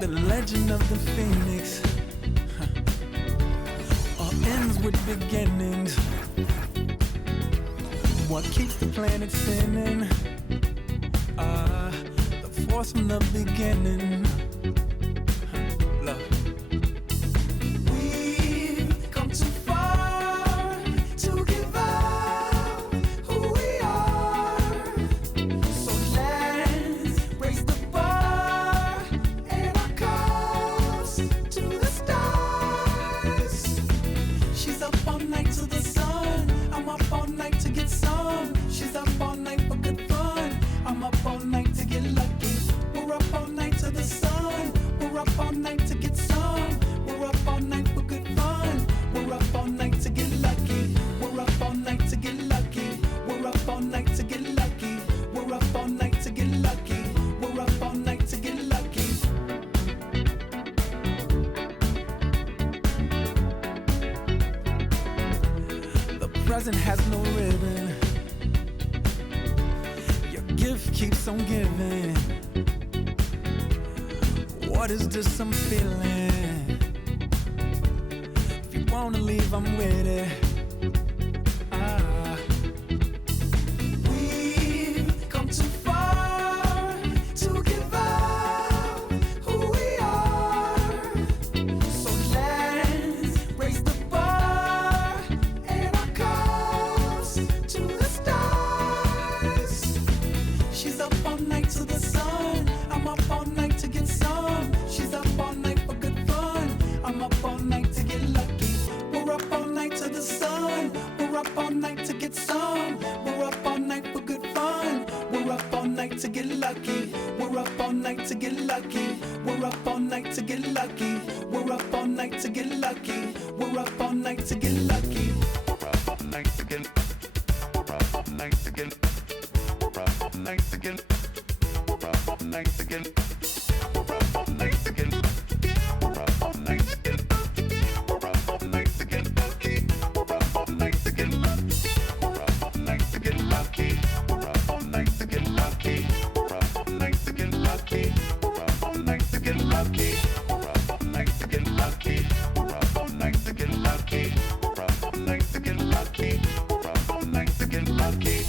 The legend of the phoenix all ends with beginnings. What keeps the planet spinning? The force from the beginning. Love. We've come too far to give up who we are. So let's raise the bar and our cups to the stars. She's up all night to the sun. I'm up all night to get some. She's up all night for good fun. I'm up all night to get lucky. We're up all night to the sun. We're up all night to get some. We're up all night for good fun. We're up all night to get lucky. We're up all night to get lucky. We're up all night to get lucky. We're up all night to get lucky. We're up all night to get lucky. The present has no ribbon. Your gift keeps on giving. What is this I'm feeling? If you wanna leave, I'm with it. We've come too far to give up who we are. So let's raise the bar and our cups to the stars. She's up all night to the sun. I'm up all night to get some. She's up all night for good fun. I'm up all night to get lucky. We're up all night to the sun. We're up all night to get some. We're up all night for good fun. We're up all night to get lucky. We're up all night to get lucky. We're up all night to get lucky. We're up all night to get lucky. We're up all night to get lucky. We're up all night to get. We're up all night to get. We're up all night to get. We're up all night to get. We're up all night to get. We're up all night to get. We're up all night to get lucky. We're up all night to get lucky. We're up all night to get lucky. We're up all night to get lucky. We're up all night to get lucky. We're up all night to get lucky. We're up all night to get lucky. We're up all night to get lucky. We're up all night to get lucky. We're up all night to get lucky.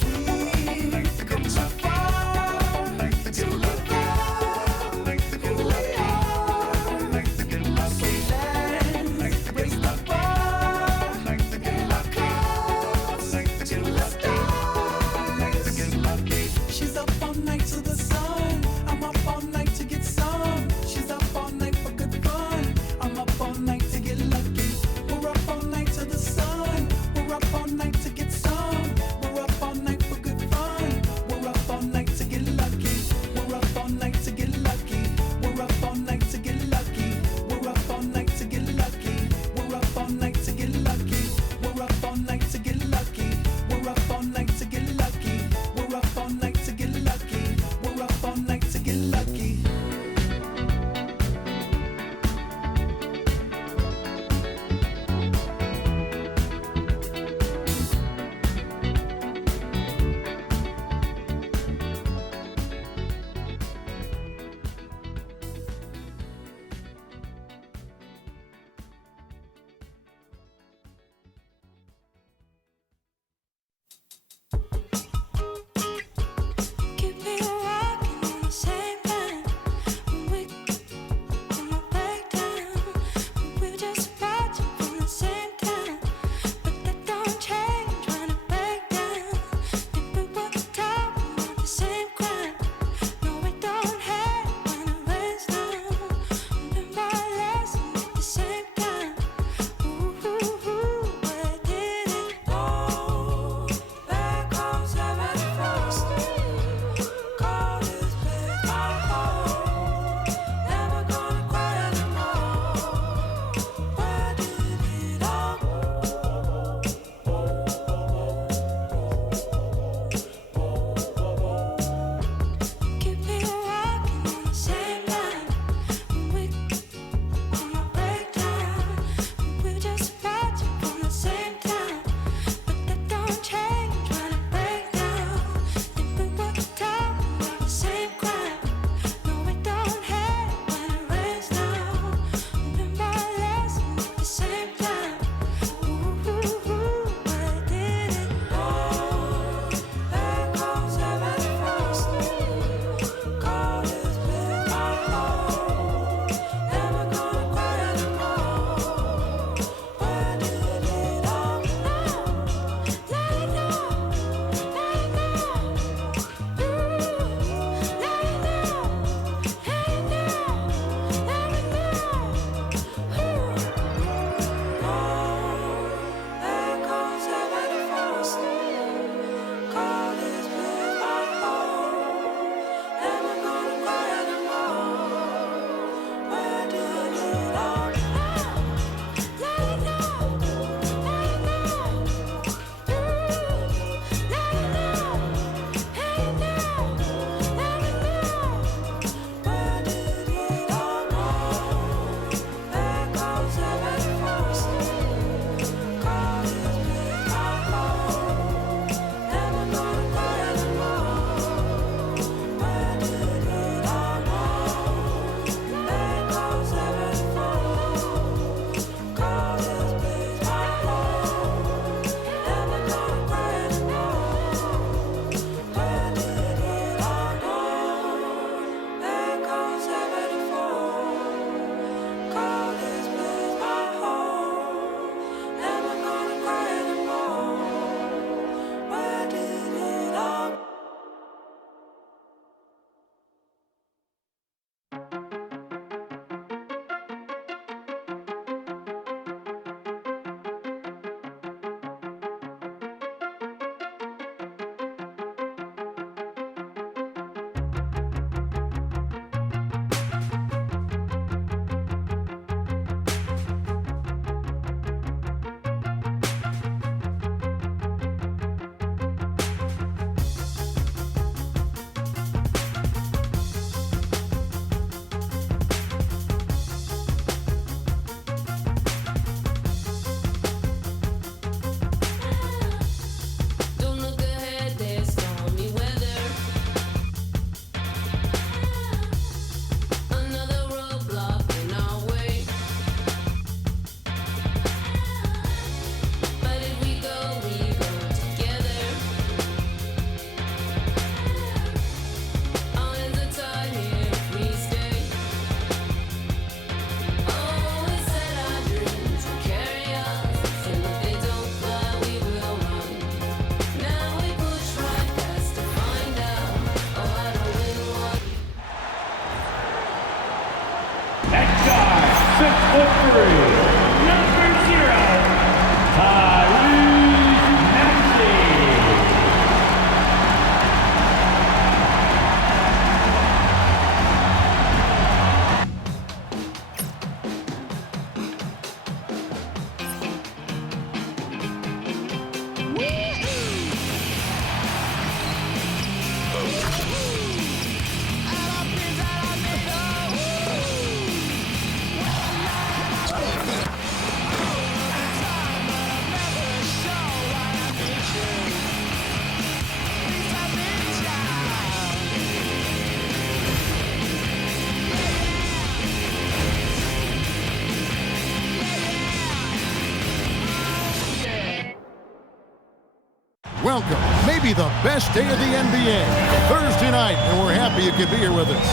welcome. Maybe the best day of the NBA. Thursday night, and we're happy you could be here with us.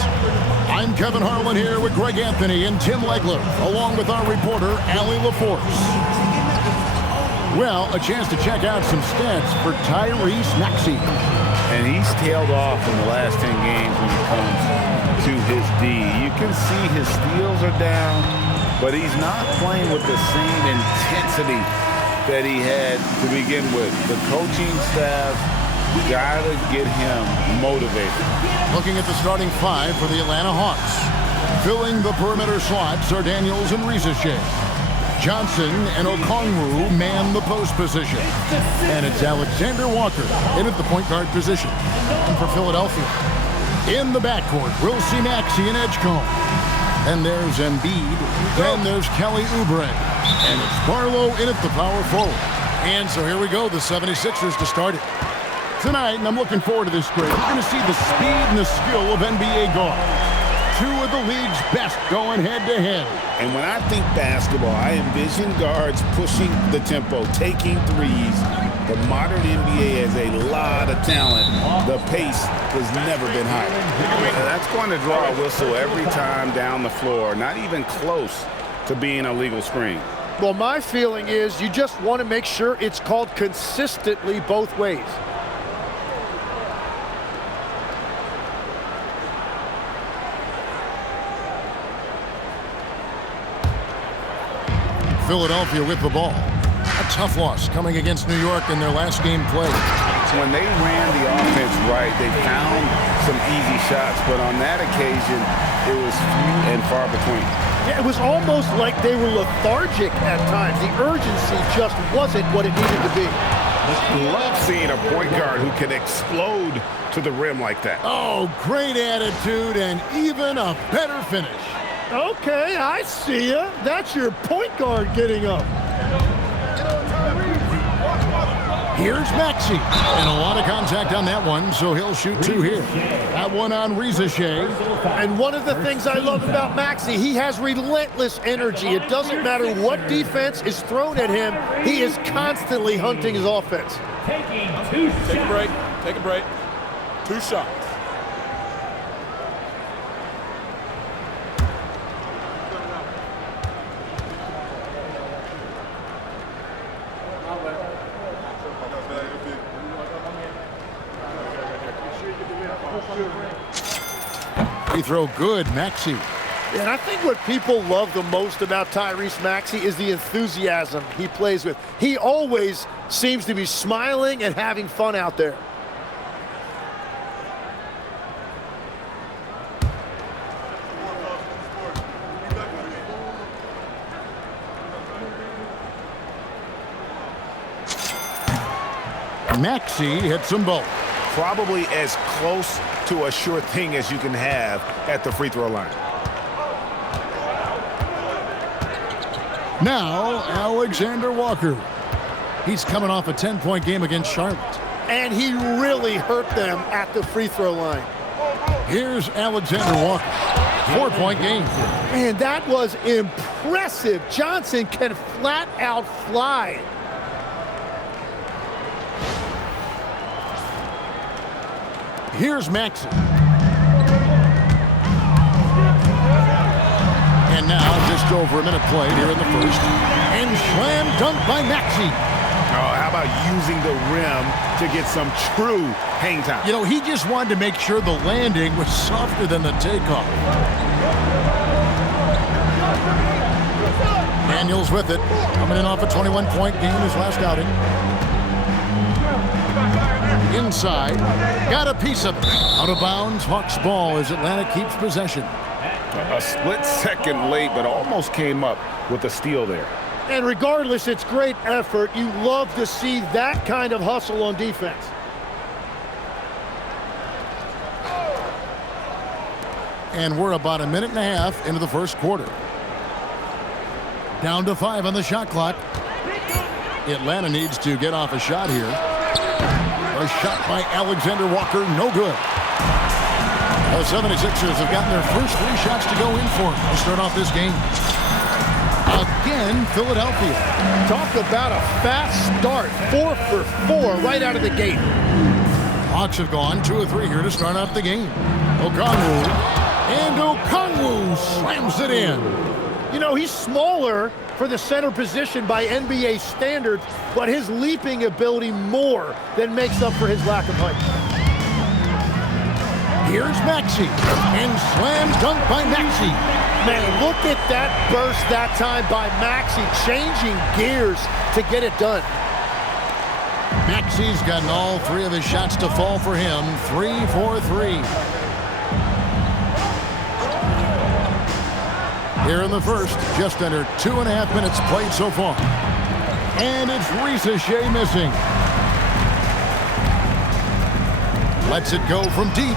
I'm Kevin Harlan here with Greg Anthony and Tim Legler, along with our reporter, Allie LaForce. Well, a chance to check out some stats for Tyrese Maxey. And he's tailed off in the last 10 games when it comes to his D. You can see his steals are down, but he's not playing with the same intensity that he had to begin with. The coaching staff got to get him motivated. Looking at the starting five for the Atlanta Hawks. Filling the perimeter slots are Daniels and Rizachet. Johnson and Okongwu man the post position. And it's Alexander Walker in at the point guard position. And for Philadelphia, in the backcourt, we'll see Maxey and Edgecombe. And there's Embiid. Then there's Kelly Oubre. And it's Barlow in at the power forward. And so here we go, the 76ers to start it. Tonight, and I'm looking forward to this grade, we're going to see the speed and the skill of NBA guards. Two of the league's best going head-to-head. And when I think basketball, I envision guards pushing the tempo, taking threes. The modern NBA has a lot of talent. The pace has never been higher. That's going to draw a whistle every time down the floor, not even close to being a legal screen. Well, my feeling is you just want to make sure it's called consistently both ways. Philadelphia with the ball. A tough loss coming against New York in their last game played. When they ran the offense right, they found some easy shots, but on that occasion, it was few and far between. Yeah, it was almost like they were lethargic at times. The urgency just wasn't what it needed to be. Love seeing a point guard who can explode to the rim like that. Oh, great attitude and even a better finish. Okay, I see ya. That's your point guard getting up. Here's Maxey. And a lot of contact on that one, so he'll shoot two here. That one on Rizachet. And one of the things I love about Maxey, he has relentless energy. It doesn't matter what defense is thrown at him, he is constantly hunting his offense. Taking two shots. Take a break. Take a break. 2 shots. Free throw good, Maxey. And I think what people love the most about Tyrese Maxey is the enthusiasm he plays with. He always seems to be smiling and having fun out there. Maxey hits them both. Probably as close to a sure thing as you can have at the free throw line. Now, Alexander Walker. He's coming off a 10-point game against Charlotte. And he really hurt them at the free throw line. Here's Alexander Walker. 4-point game. Man, that was impressive. Johnson can flat out fly. Here's Maxey. And now just over a minute played here in the first. And slam dunk by Maxey. Oh, how about using the rim to get some true hang time? You know, he just wanted to make sure the landing was softer than the takeoff. Daniels with it. Coming in off a 21-point game his last outing. Inside, got a piece of it. Out of bounds, Hawks ball as Atlanta keeps possession. A split second late, but almost came up with a steal there. And regardless, it's great effort. You love to see that kind of hustle on defense. And we're about a minute and a half into the first quarter. Down to 5 on the shot clock. Atlanta needs to get off a shot here. A shot by Alexander Walker, no good. The 76ers have gotten their first 3 shots to go in for them to start off this game. Again, Philadelphia. Talk about a fast start. 4 for 4 right out of the gate. Hawks have gone 2 of 3 here to start out the game. Okongwu. And Okongwu slams it in. You know, he's smaller for the center position by NBA standards, but his leaping ability more than makes up for his lack of height. Here's Maxey. And slam dunk by Maxey. Man, look at that burst that time by Maxey, changing gears to get it done. Maxey's gotten all 3 of his shots to fall for him. 3 for 3. Here in the first, just under 2.5 minutes played so far. And it's Risacher missing. Lets it go from deep.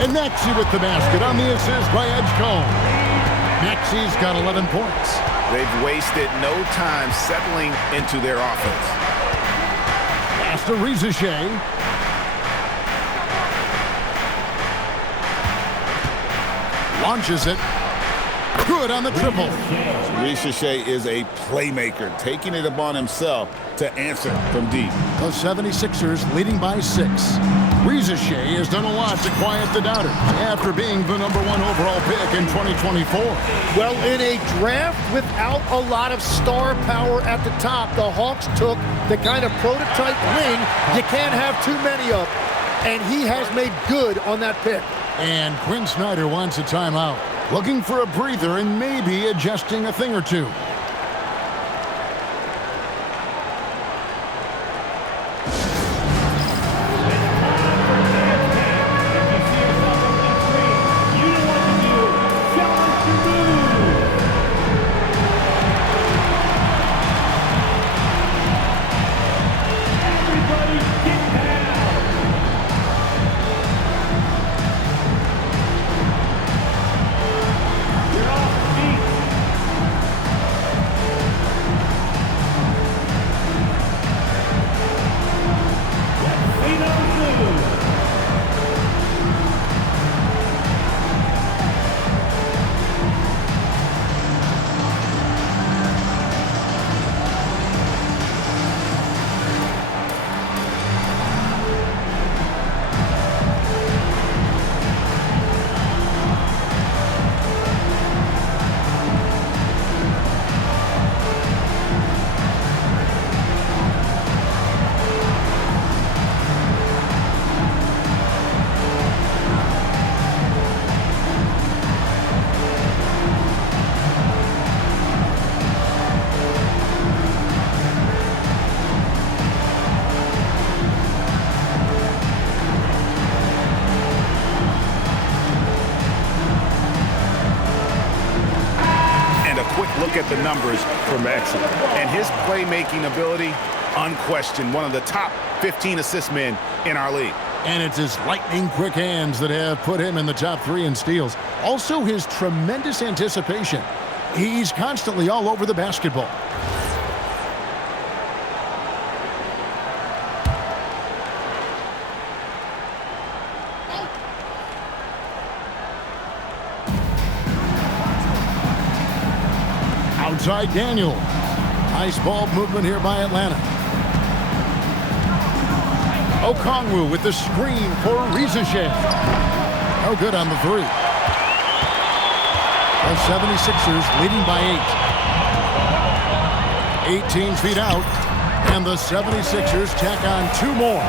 And Maxey with the basket on the assist by Edgecombe. Maxey's got 11 points. They've wasted no time settling into their offense. Pass to Risacher. Launches it. Good on the triple. Risacher is a playmaker, taking it upon himself to answer from deep. The 76ers leading by 6. Risacher has done a lot to quiet the doubters after being the #1 overall pick in 2024. Well, in a draft without a lot of star power at the top, the Hawks took the kind of prototype wing you can't have too many of, and he has made good on that pick. And Quinn Snyder wants a timeout, looking for a breather and maybe adjusting a thing or two. Look at the numbers for Maxey. And his playmaking ability, unquestioned, one of the top 15 assist men in our league. And it's his lightning-quick hands that have put him in the top 3 in steals. Also, his tremendous anticipation. He's constantly all over the basketball. Outside Daniel. Nice ball movement here by Atlanta. Okongwu with the screen for Risacher. No good on the 3. The 76ers leading by 8. 18 feet out. And the 76ers tack on 2 more.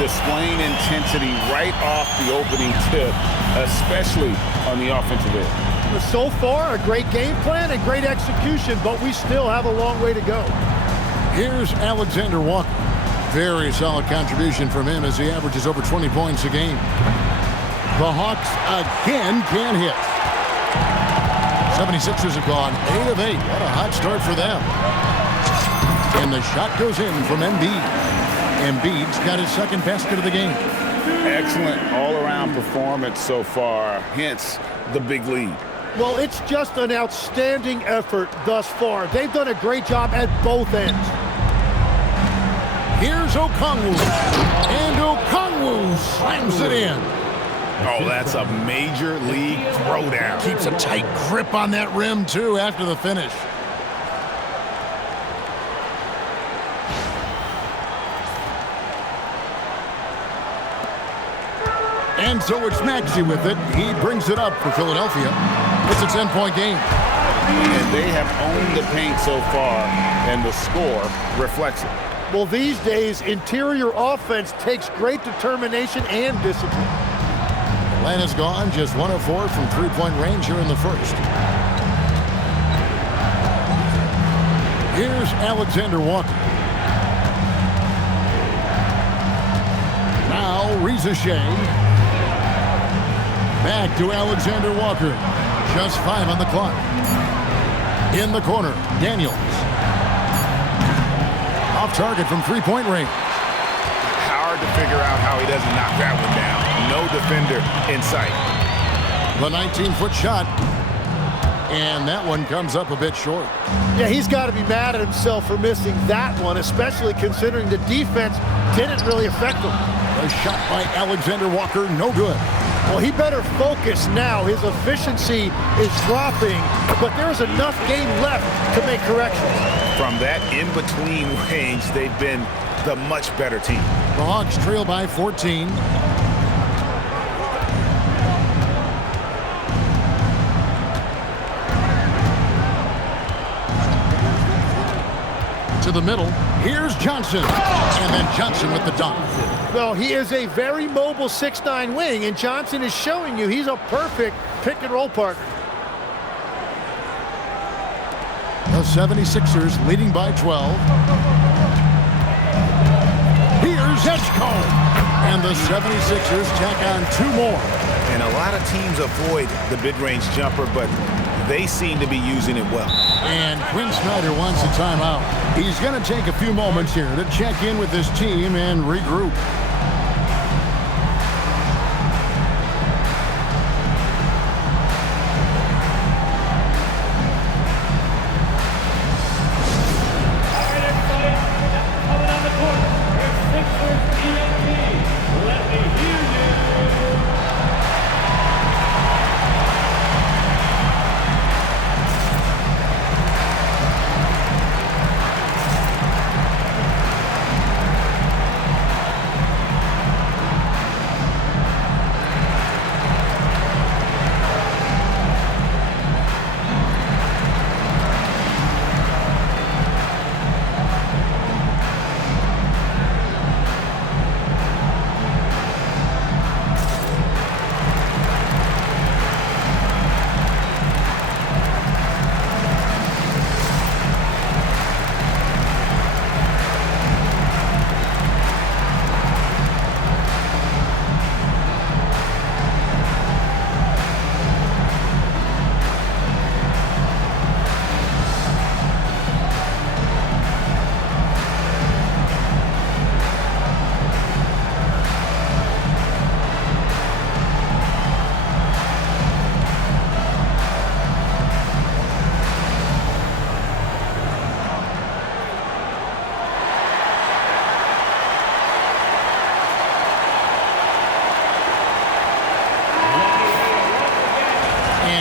Displaying intensity right off the opening tip, especially on the offensive end. So far, a great game plan and great execution, but we still have a long way to go. Here's Alexander Walker. Very solid contribution from him as he averages over 20 points a game. The Hawks again can't hit. 76ers have gone 8 of 8. What a hot start for them. And the shot goes in from Embiid. Embiid's got his 2nd basket of the game. Excellent all-around performance so far, hence the big lead. Well, it's just an outstanding effort thus far. They've done a great job at both ends. Here's Okongwu. And Okongwu slams it in. Oh, that's a major league throwdown. Keeps a tight grip on that rim, too, after the finish. And so it's Maxey with it. He brings it up for Philadelphia. It's a 10-point game. And they have owned the paint so far, and the score reflects it. Well, these days, interior offense takes great determination and discipline. Atlanta's gone just 1 of 4 from three-point range here in the first. Here's Alexander Walker. Now Shea. Back to Alexander Walker. Just 5 on the clock. In the corner, Daniels. Off target from three-point range. Hard to figure out how he doesn't knock that one down. No defender in sight. The 19-foot shot. And that one comes up a bit short. Yeah, he's got to be mad at himself for missing that one, especially considering the defense didn't really affect him. A shot by Alexander Walker, no good. Well, he better focus now. His efficiency is dropping, but there's enough game left to make corrections. From that in-between range, they've been the much better team. The Hawks trail by 14. To the middle. Here's Johnson. And then Johnson with the dunk. Well, he is a very mobile 6'9" wing, and Johnson is showing you he's a perfect pick-and-roll partner. The 76ers leading by 12. Here's Edgecombe. And the 76ers tack on 2 more. And a lot of teams avoid the mid-range jumper, but they seem to be using it well. And Quinn Snyder wants a timeout. He's going to take a few moments here to check in with his team and regroup.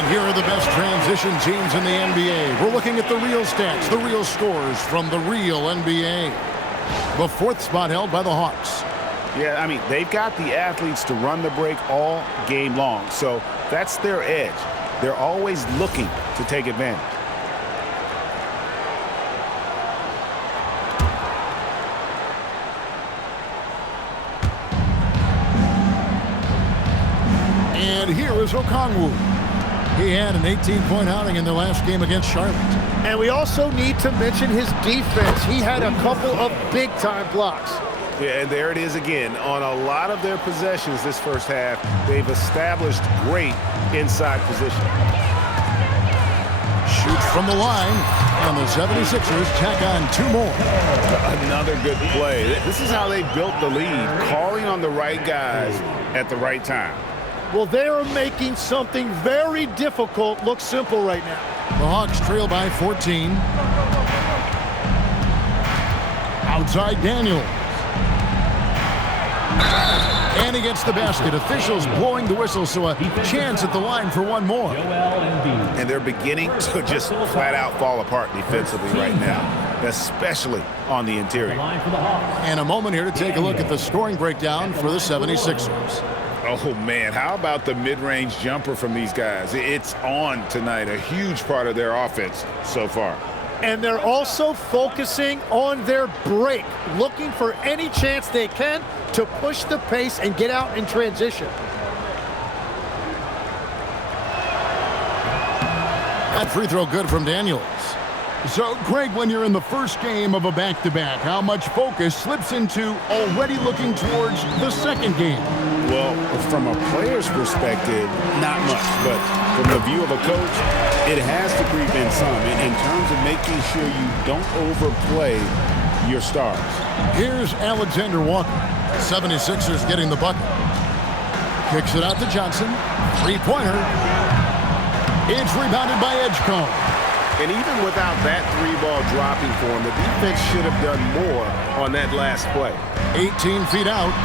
Here are the best transition teams in the NBA. We're looking at the real stats, the real scores from the real NBA. The 4th spot held by the Hawks. Yeah, I mean, they've got the athletes to run the break all game long, so that's their edge. They're always looking to take advantage. And here is Okongwu. He had an 18-point outing in the last game against Charlotte. And we also need to mention his defense. He had a couple of big-time blocks. Yeah, and there it is again. On a lot of their possessions this first half, they've established great inside position. Shoots from the line, and the 76ers tack on 2 more. Another good play. This is how they built the lead, calling on the right guys at the right time. Well, they are making something very difficult look simple right now. The Hawks trail by 14. Outside Daniels. And he gets the basket. Officials blowing the whistle, so a chance at the line for one more. And they're beginning to just flat out fall apart defensively right now, especially on the interior. And a moment here to take a look at the scoring breakdown for the 76ers. Oh, man, how about the mid-range jumper from these guys? It's on tonight, a huge part of their offense so far. And they're also focusing on their break, looking for any chance they can to push the pace and get out in transition. That free throw good from Daniels. So, Craig, when you're in the first game of a back-to-back, how much focus slips into already looking towards the second game? Well, from a player's perspective, not much. But from the view of a coach, it has to creep in some in terms of making sure you don't overplay your stars. Here's Alexander Walker. 76ers getting the bucket. Kicks it out to Johnson. Three-pointer. It's rebounded by Edgecombe. And even without that three-ball dropping for him, the defense should have done more on that last play. 18 feet out.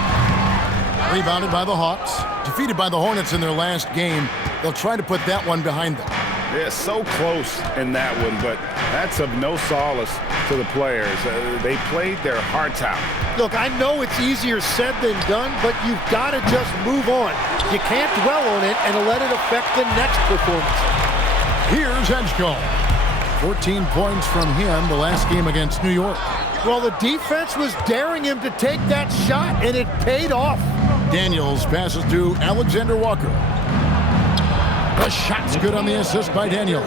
Rebounded by the Hawks. Defeated by the Hornets in their last game. They'll try to put that one behind them. Yeah, so close in that one, but that's of no solace to the players. They played their hearts out. Look, I know it's easier said than done, but you've got to just move on. You can't dwell on it and let it affect the next performance. Here's Edgecombe. 14 points from him the last game against New York. Well, the defense was daring him to take that shot, and it paid off. Daniels passes to Alexander Walker. The shot's good on the assist by Daniels.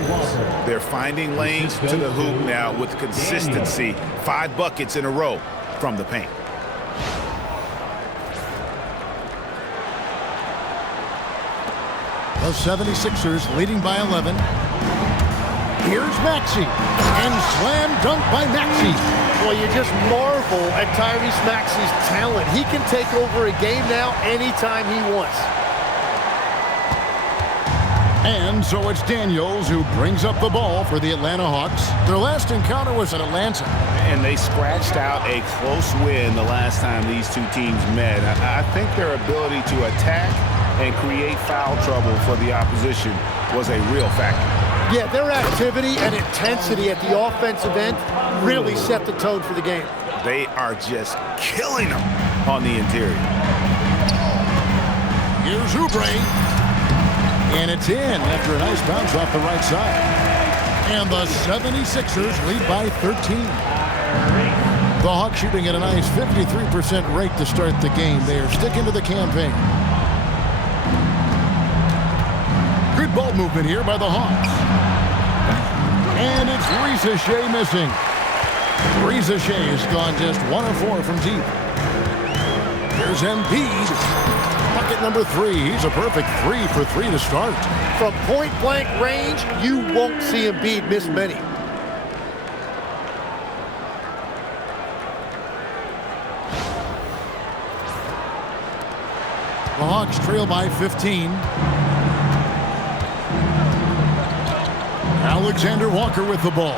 They're finding lanes to the hoop now with consistency. 5 buckets in a row from the paint. The 76ers leading by 11. Here's Maxey. And slam dunk by Maxey. Well, you just marvel at Tyrese Maxey's talent. He can take over a game now anytime he wants. And so it's Daniels who brings up the ball for the Atlanta Hawks. Their last encounter was at Atlanta. And they scratched out a close win the last time these two teams met. I think their ability to attack and create foul trouble for the opposition was a real factor. Yeah, their activity and intensity at the offensive end really set the tone for the game. They are just killing them on the interior. Here's Oubre. And it's in after a nice bounce off the right side. And the 76ers lead by 13. The Hawks shooting at a nice 53% rate to start the game. They are sticking to the campaign. Good ball movement here by the Hawks. And it's Risacher missing. Risacher has gone just 1 of 4 from deep. Here's Embiid. Bucket number 3. He's a perfect 3 for 3 to start. From point-blank range, you won't see Embiid miss many. The Hawks trail by 15. Alexander Walker with the ball.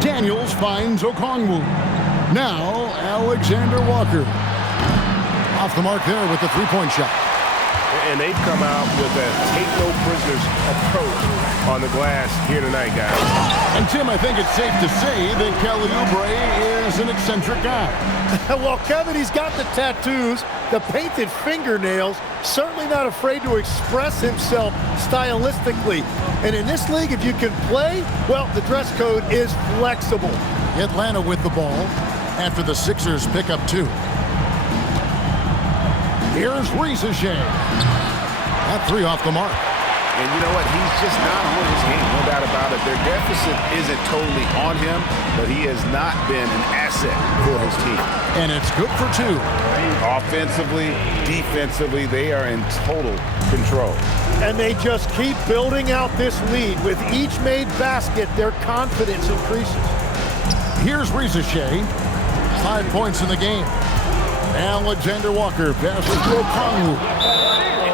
Daniels finds Okongwu. Now Alexander Walker. Off the mark there with the three-point shot. And they've come out with a take-no-prisoners approach on the glass here tonight, guys. And, Tim, I think it's safe to say that Kelly Oubre is an eccentric guy. Well, Kevin, he's got the tattoos, the painted fingernails, certainly not afraid to express himself stylistically. And in this league, if you can play, well, the dress code is flexible. Atlanta with the ball after the Sixers pick up 2. Here's Risacher. That 3 off the mark. And you know what? He's just not on his game, no doubt about it. Their deficit isn't totally on him, but he has not been an asset for his team. And it's good for 2. Offensively, defensively, they are in total control. And they just keep building out this lead. With each made basket, their confidence increases. Here's Risacher. 5 points in the game. Alexander Walker passes to Okongwu.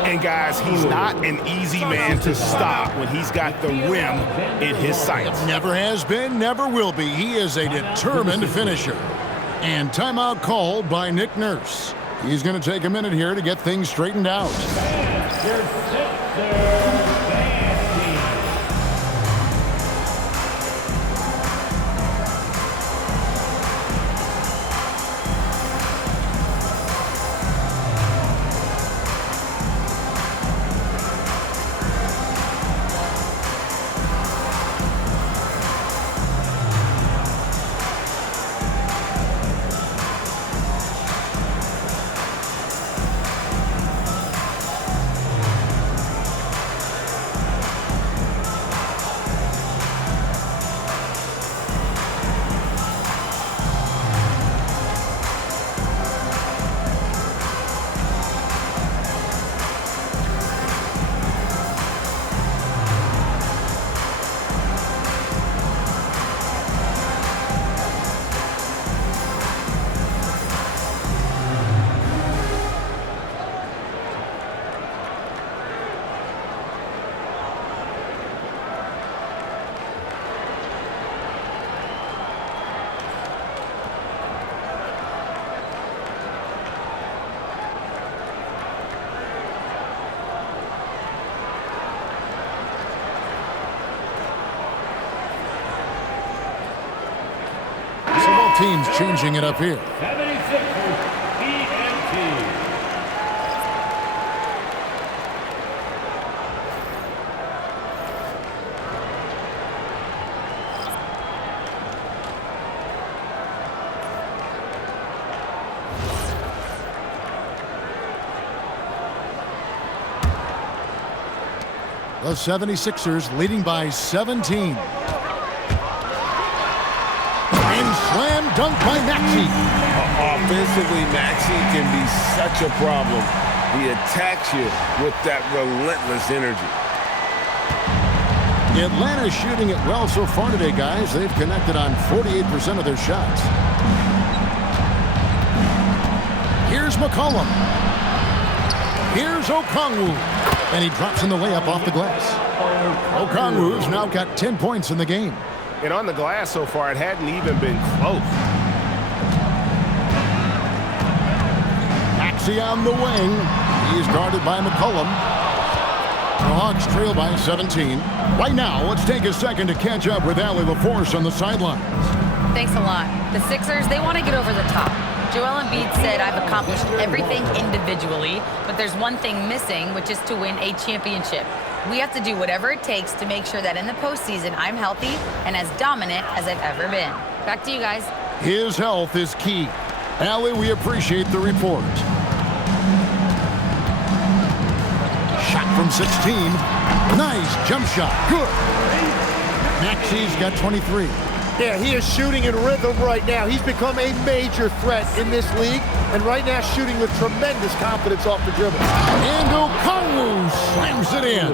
And guys, he's not an easy man to stop when he's got the rim in his sights. Never has been, never will be. He is a determined finisher. And timeout called by Nick Nurse. He's going to take a minute here to get things straightened out. Teams changing it up here. 76ers EMT. The 76ers leading by 17. And slam dunk by Maxey. Offensively, Maxey can be such a problem. He attacks you with that relentless energy. Atlanta's shooting it well so far today, guys. They've connected on 48% of their shots. Here's McCollum. Here's Okongwu. And he drops in the layup off the glass. Okongwu's now got 10 points in the game. And on the glass so far, it hadn't even been close. Maxey on the wing. He is guarded by McCollum. The Hawks trail by 17. Right now, let's take a second to catch up with Allie LaForce on the sidelines. Thanks a lot. The Sixers, they want to get over the top. Joel Embiid said, I've accomplished everything individually, but there's one thing missing, which is to win a championship. We have to do whatever it takes to make sure that in the postseason, I'm healthy and as dominant as I've ever been. Back to you guys. His health is key. Allie, we appreciate the report. Shot from 16. Nice jump shot. Good. Maxey's got 23. Yeah, he is shooting in rhythm right now. He's become a major threat in this league, and right now shooting with tremendous confidence off the dribble. And Okongwu slams it in.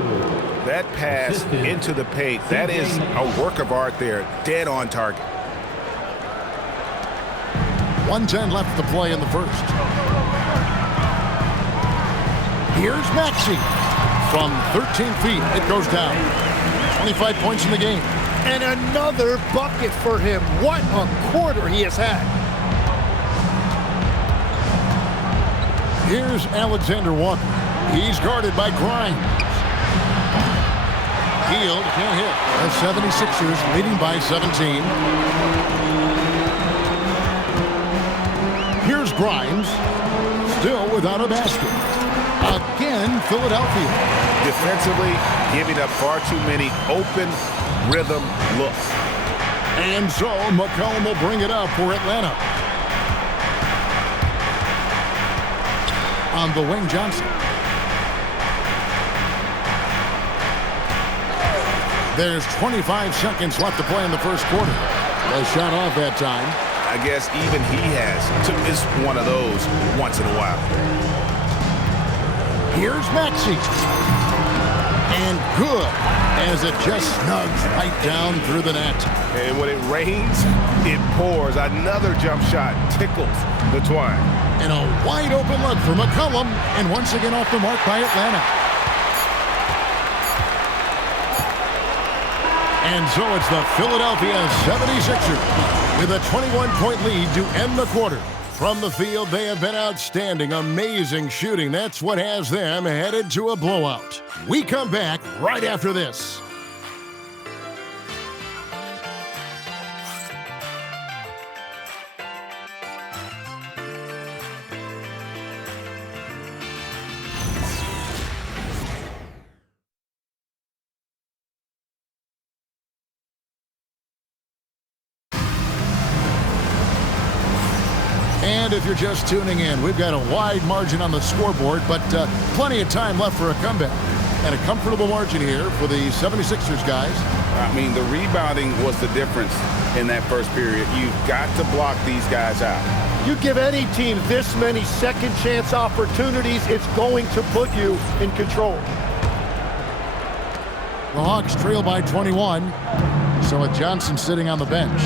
That pass into the paint, that is a work of art there, dead on target. 1:10 left to play in the first. Here's Maxey. From 13 feet, it goes down. 25 points in the game. And another bucket for him. What a quarter he has had. Here's Alexander Walker. He's guarded by Grimes. Healed, can't hit. The 76ers leading by 17. Here's Grimes. Still without a basket. Again, Philadelphia. Defensively, giving up far too many open rhythm looks. And so McCollum will bring it up for Atlanta. On the wing, Johnson. There's 25 seconds left to play in the first quarter. A shot off that time. I guess even he has to miss one of those once in a while. Here's Maxey. And good, as it just snugs right down through the net. And when it rains, it pours. Another jump shot tickles the twine. And a wide open look for McCollum, and once again off the mark by Atlanta. And so it's the Philadelphia 76ers with a 21-point lead to end the quarter. From the field, they have been outstanding, amazing shooting. That's what has them headed to a blowout. We come back right after this. And if you're just tuning in, we've got a wide margin on the scoreboard, but plenty of time left for a comeback. And a comfortable margin here for the 76ers guys. I mean, the rebounding was the difference in that first period. You've got to block these guys out. You give any team this many second chance opportunities, it's going to put you in control. The Hawks trail by 21. So with Johnson sitting on the bench,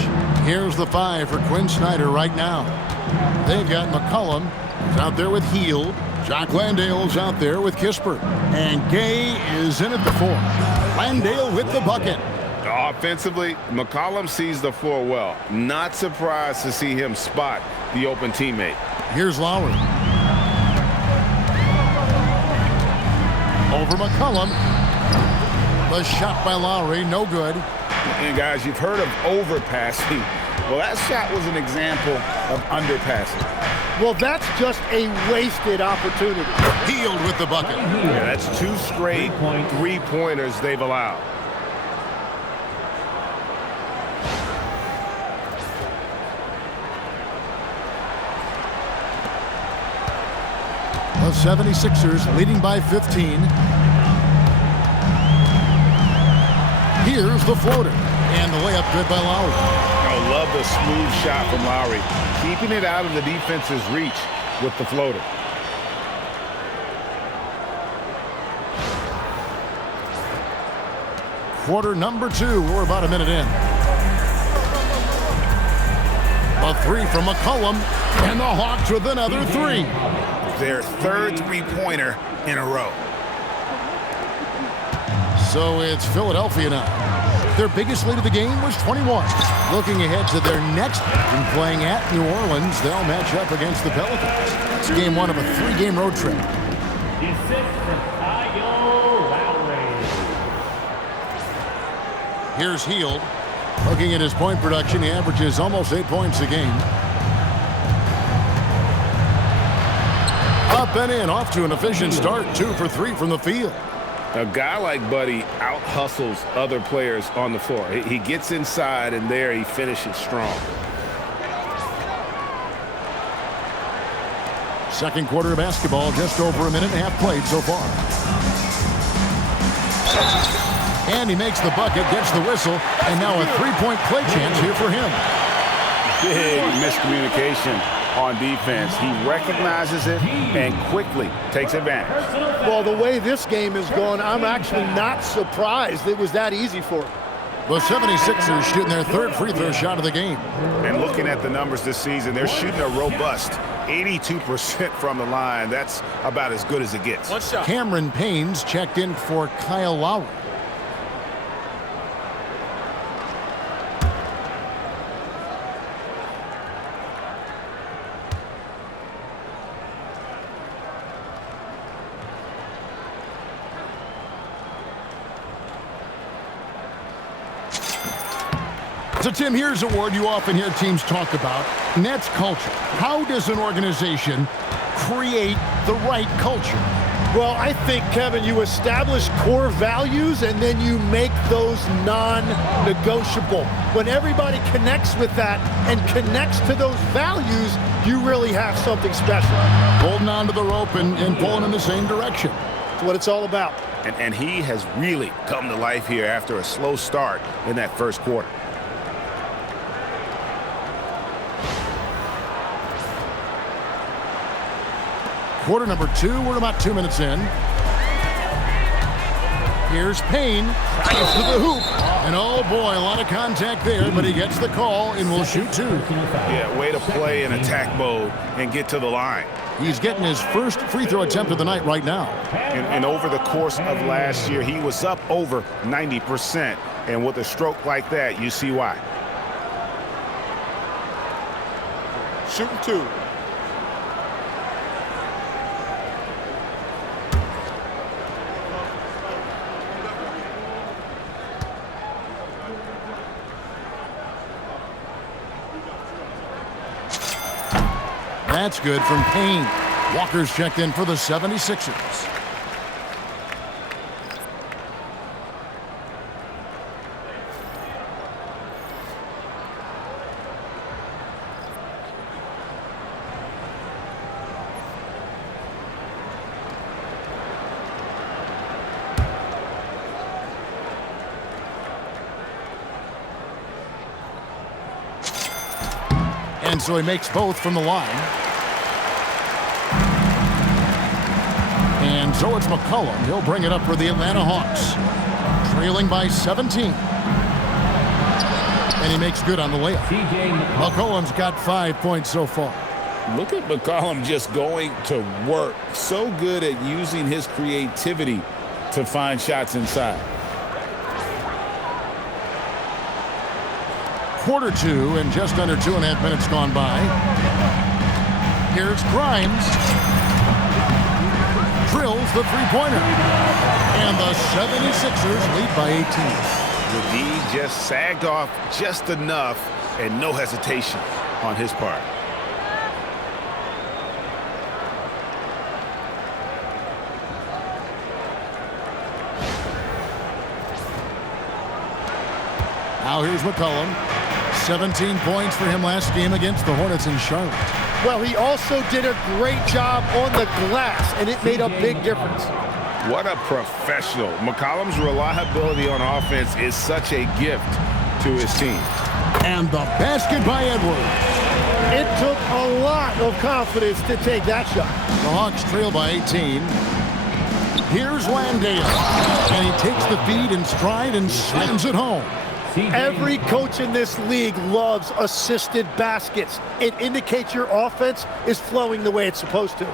here's the 5 for Quinn Snyder right now. They've got McCollum, who's out there with Hield. Jock Landale's out there with Kisper. And Gay is in at the 4. Landale with the bucket. Offensively, McCollum sees the floor well. Not surprised to see him spot the open teammate. Here's Lowry. Over McCollum. The shot by Lowry, no good. And guys, you've heard of overpassing. Well, that shot was an example of underpassing. Well, that's just a wasted opportunity. Hield with the bucket. Yeah, that's 2 straight three-pointers they've allowed. The 76ers leading by 15. Here's the floater. And the layup good by Lowry. I love the smooth shot from Lowry. Keeping it out of the defense's reach with the floater. Quarter number 2. We're about a minute in. A 3 from McCollum. And the Hawks with another 3. Their third three-pointer in a row. So it's Philadelphia now. Their biggest lead of the game was 21. Looking ahead to their next game, playing at New Orleans, they'll match up against the Pelicans. It's game 1 of a 3-game road trip. Here's Hield. Looking at his point production, he averages almost 8 points a game. Up and in, off to an efficient start. 2 for 3 from the field. A guy like Buddy out-hustles other players on the floor. He gets inside, and there he finishes strong. Second quarter of basketball, just over a minute and a half played so far. And he makes the bucket, gets the whistle, and now a 3-point play chance here for him. Big miscommunication on defense. He recognizes it and quickly takes advantage. Well, the way this game is going, I'm actually not surprised it was that easy for him. The 76ers shooting their 3rd free throw shot of the game. And looking at the numbers this season, they're shooting a robust 82% from the line. That's about as good as it gets. One shot. Cameron Payne's checked in for Kyle Lowry. So, Tim, here's a word you often hear teams talk about, and that's culture. How does an organization create the right culture? Well, I think, Kevin, you establish core values and then you make those non-negotiable. When everybody connects with that and connects to those values, you really have something special. Holding on to the rope and pulling in the same direction. That's what it's all about. And he has really come to life here after a slow start in that first quarter. Quarter number 2, we're about 2 minutes in. Here's Payne, tries to the hoop, and oh boy, a lot of contact there, but he gets the call and will shoot 2. Yeah, way to play in attack mode and get to the line. He's getting his first free throw attempt of the night right now. And over the course of last year, he was up over 90%. And with a stroke like that, you see why. Shooting 2. That's good from Payne. Walker's checked in for the 76ers. And so he makes both from the line. And so it's McCollum. He'll bring it up for the Atlanta Hawks. Trailing by 17. And he makes good on the layup. McCollum's got 5 points so far. Look at McCollum just going to work. So good at using his creativity to find shots inside. Quarter 2 and just under 2.5 minutes gone by. Here's Grimes. Drills the three-pointer. And the 76ers lead by 18. The D just sagged off just enough and no hesitation on his part. Now here's McCollum. 17 points for him last game against the Hornets in Charlotte. Well, he also did a great job on the glass, and it made a big difference. What a professional. McCollum's reliability on offense is such a gift to his team. And the basket by Edwards. It took a lot of confidence to take that shot. The Hawks trail by 18. Here's Landale. And he takes the feed in stride and slams it home. Every coach in this league loves assisted baskets. It indicates your offense is flowing the way it's supposed to.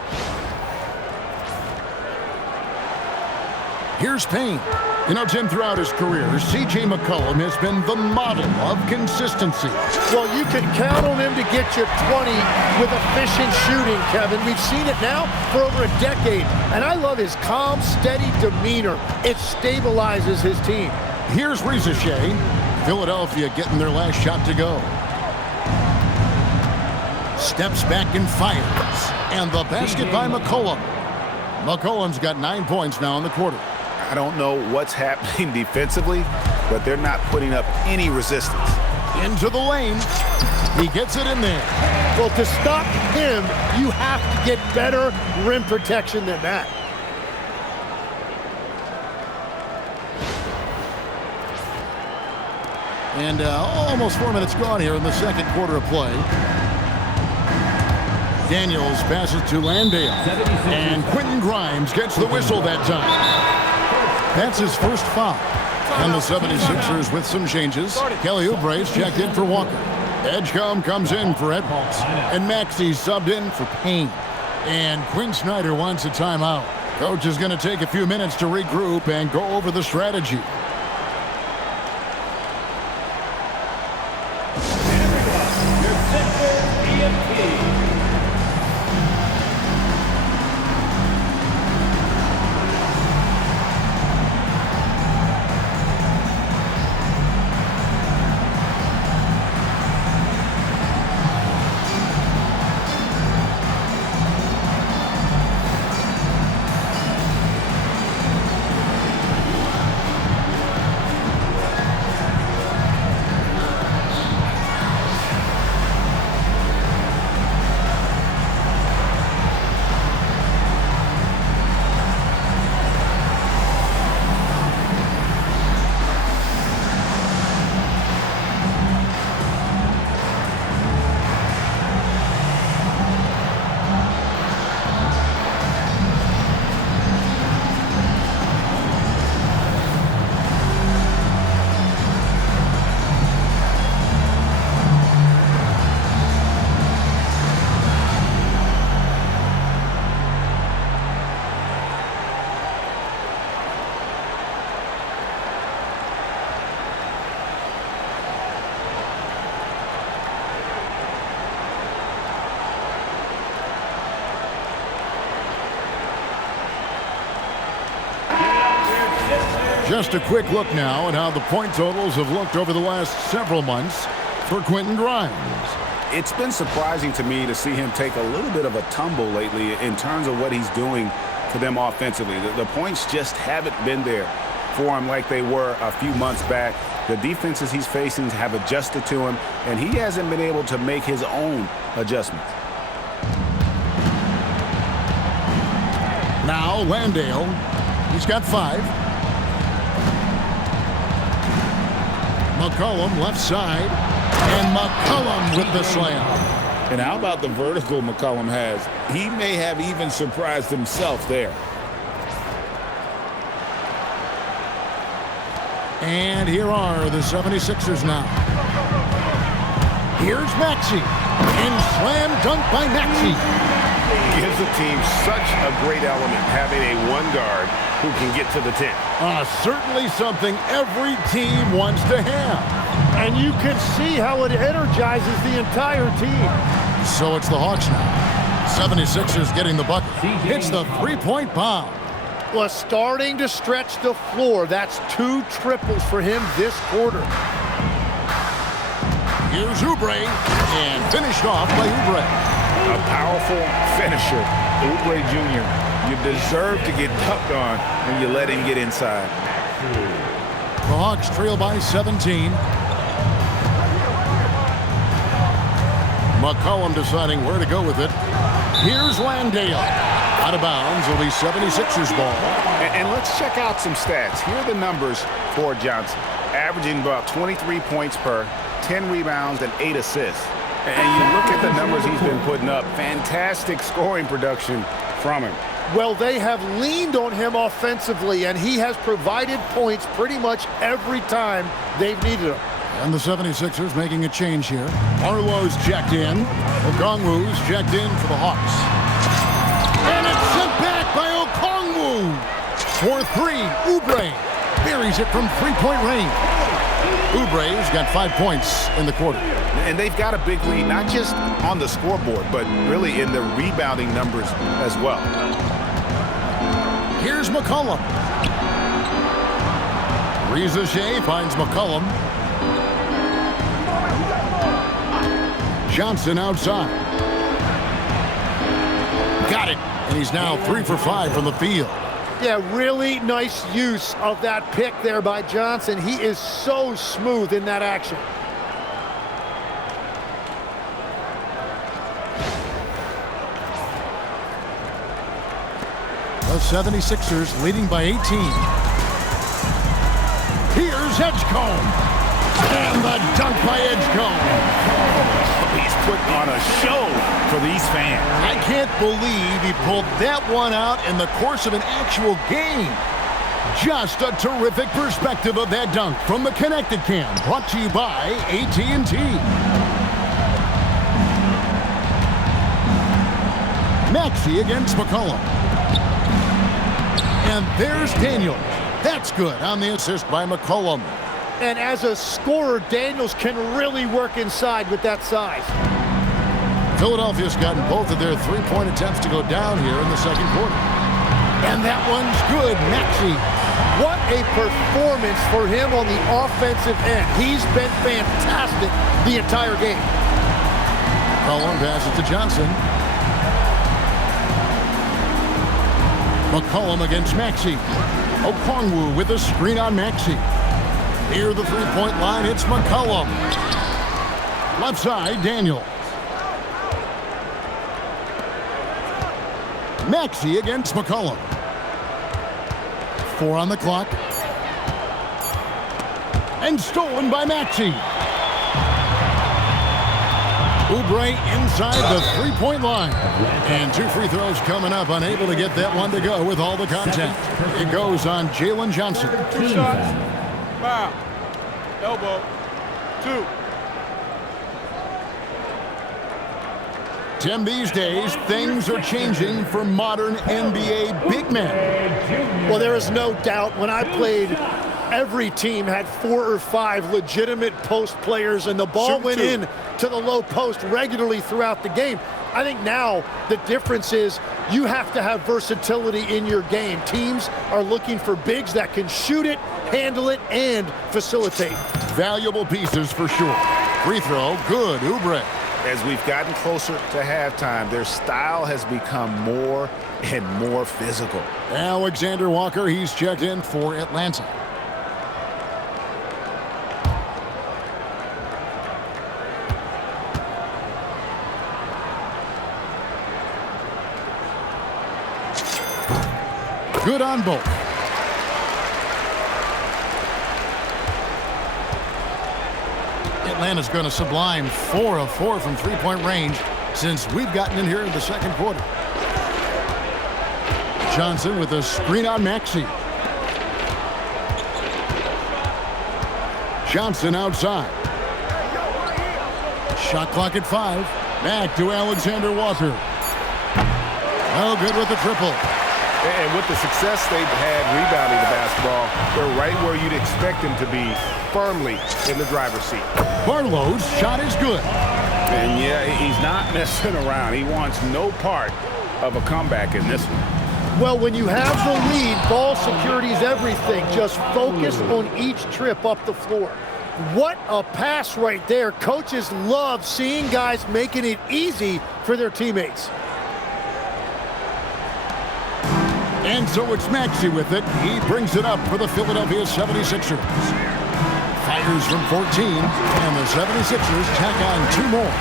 Here's Payne. You know, Tim, throughout his career, C.J. McCollum has been the model of consistency. Well, you can count on him to get you 20 with efficient shooting, Kevin. We've seen it now for over a decade. And I love his calm, steady demeanor. It stabilizes his team. Here's Rizichet. Philadelphia getting their last shot to go. Steps back and fires. And the basket by McCollum. McCollum's got 9 points now in the quarter. I don't know what's happening defensively, but they're not putting up any resistance. Into the lane. He gets it in there. Well, to stop him, you have to get better rim protection than that. And almost 4 minutes gone here in the second quarter of play. Daniels passes to Landale. And Quentin Grimes gets the whistle that time. That's his first foul. And the 76ers with some changes. Kelly Oubre's checked in for Walker. Edgecombe comes in for Edwards. And Maxey subbed in for Payne. And Quinn Snyder wants a timeout. Coach is going to take a few minutes to regroup and go over the strategy. Just a quick look now at how the point totals have looked over the last several months for Quentin Grimes. It's been surprising to me to see him take a little bit of a tumble lately in terms of what he's doing for them offensively. The points just haven't been there for him like they were a few months back. The defenses he's facing have adjusted to him, and he hasn't been able to make his own adjustments. Now Landale, he's got 5. McCollum left side, and McCollum with the slam. And how about the vertical McCollum has? He may have even surprised himself there. And here are the 76ers now. Here's Maxey, and slam dunk by Maxey. Gives the team such a great element having a one guard who can get to the 10. Certainly something every team wants to have. And you can see how it energizes the entire team. So it's the Hawks now. 76ers getting the bucket. Hits the three-point bomb. Was starting to stretch the floor. That's 2 triples for him this quarter. Here's Oubre, and finished off by Oubre. A powerful finisher, Oubre Jr. You deserve to get dunked on when you let him get inside. The Hawks trail by 17. McCollum deciding where to go with it. Here's Landale. Out of bounds will be 76ers ball. And let's check out some stats. Here are the numbers for Johnson. Averaging about 23 points per, 10 rebounds, and 8 assists. And you look at the numbers he's been putting up. Fantastic scoring production from him. Well, they have leaned on him offensively, and he has provided points pretty much every time they've needed him. And the 76ers making a change here. Barlow's checked in. Okongwu's checked in for the Hawks. And it's sent back by Okongwu. For 3, Oubre buries it from three-point range. Oubre's got 5 points in the quarter. And they've got a big lead, not just on the scoreboard, but really in the rebounding numbers as well. Here's McCollum. Rizachet finds McCollum. Johnson outside. Got it. And he's now 3 for 5 from the field. Yeah, really nice use of that pick there by Johnson. He is so smooth in that action. The 76ers leading by 18. Here's Edgecombe. And the dunk by Edgecombe. He's putting on a show for these fans. I can't believe he pulled that one out in the course of an actual game. Just a terrific perspective of that dunk from the Connected Cam, brought to you by AT&T. Maxey against McCollum. And there's Daniels. That's good on the assist by McCollum. And as a scorer, Daniels can really work inside with that size. Philadelphia's gotten both of their three-point attempts to go down here in the second quarter. And that one's good, Maxey. What a performance for him on the offensive end. He's been fantastic the entire game. McCollum passes to Johnson. McCollum against Maxey. Okongwu with a screen on Maxey. Near the three-point line, it's McCollum. Left side, Daniel. Maxey against McCollum. 4 on the clock. And stolen by Maxey. Oubre inside the three-point line. And 2 free throws coming up, unable to get that one to go with all the contact. It goes on Jalen Johnson. 2 shots. Foul. Elbow. 2. Tim, these days, things are changing for modern NBA big men. Well, there is no doubt when I played, every team had 4 or 5 legitimate post players, and the ball went in to the low post regularly throughout the game. I think now the difference is You have to have versatility in your game. Teams are looking for bigs that can shoot it, handle it, and facilitate. Valuable pieces for sure. Free throw, good. Oubre. As we've gotten closer to halftime, their style has become more and more physical. Alexander Walker, he's checked in for Atlanta. Good on both. Atlanta's going to sublime 4 of 4 from three-point range since we've gotten in here in the second quarter. Johnson with a screen on Maxey. Johnson outside. Shot clock at 5. Back to Alexander Walker. Oh, good with the triple. And with the success they've had rebounding the basketball, they're right where you'd expect them to be, firmly in the driver's seat. Barlow's shot is good. And yeah, he's not messing around. He wants no part of a comeback in this one. Well, when you have the lead, ball security is everything. Just focus on each trip up the floor. What a pass right there. Coaches love seeing guys making it easy for their teammates. And so it's Maxey with it. He brings it up for the Philadelphia 76ers. Fires from 14, and the 76ers tack on 2 more.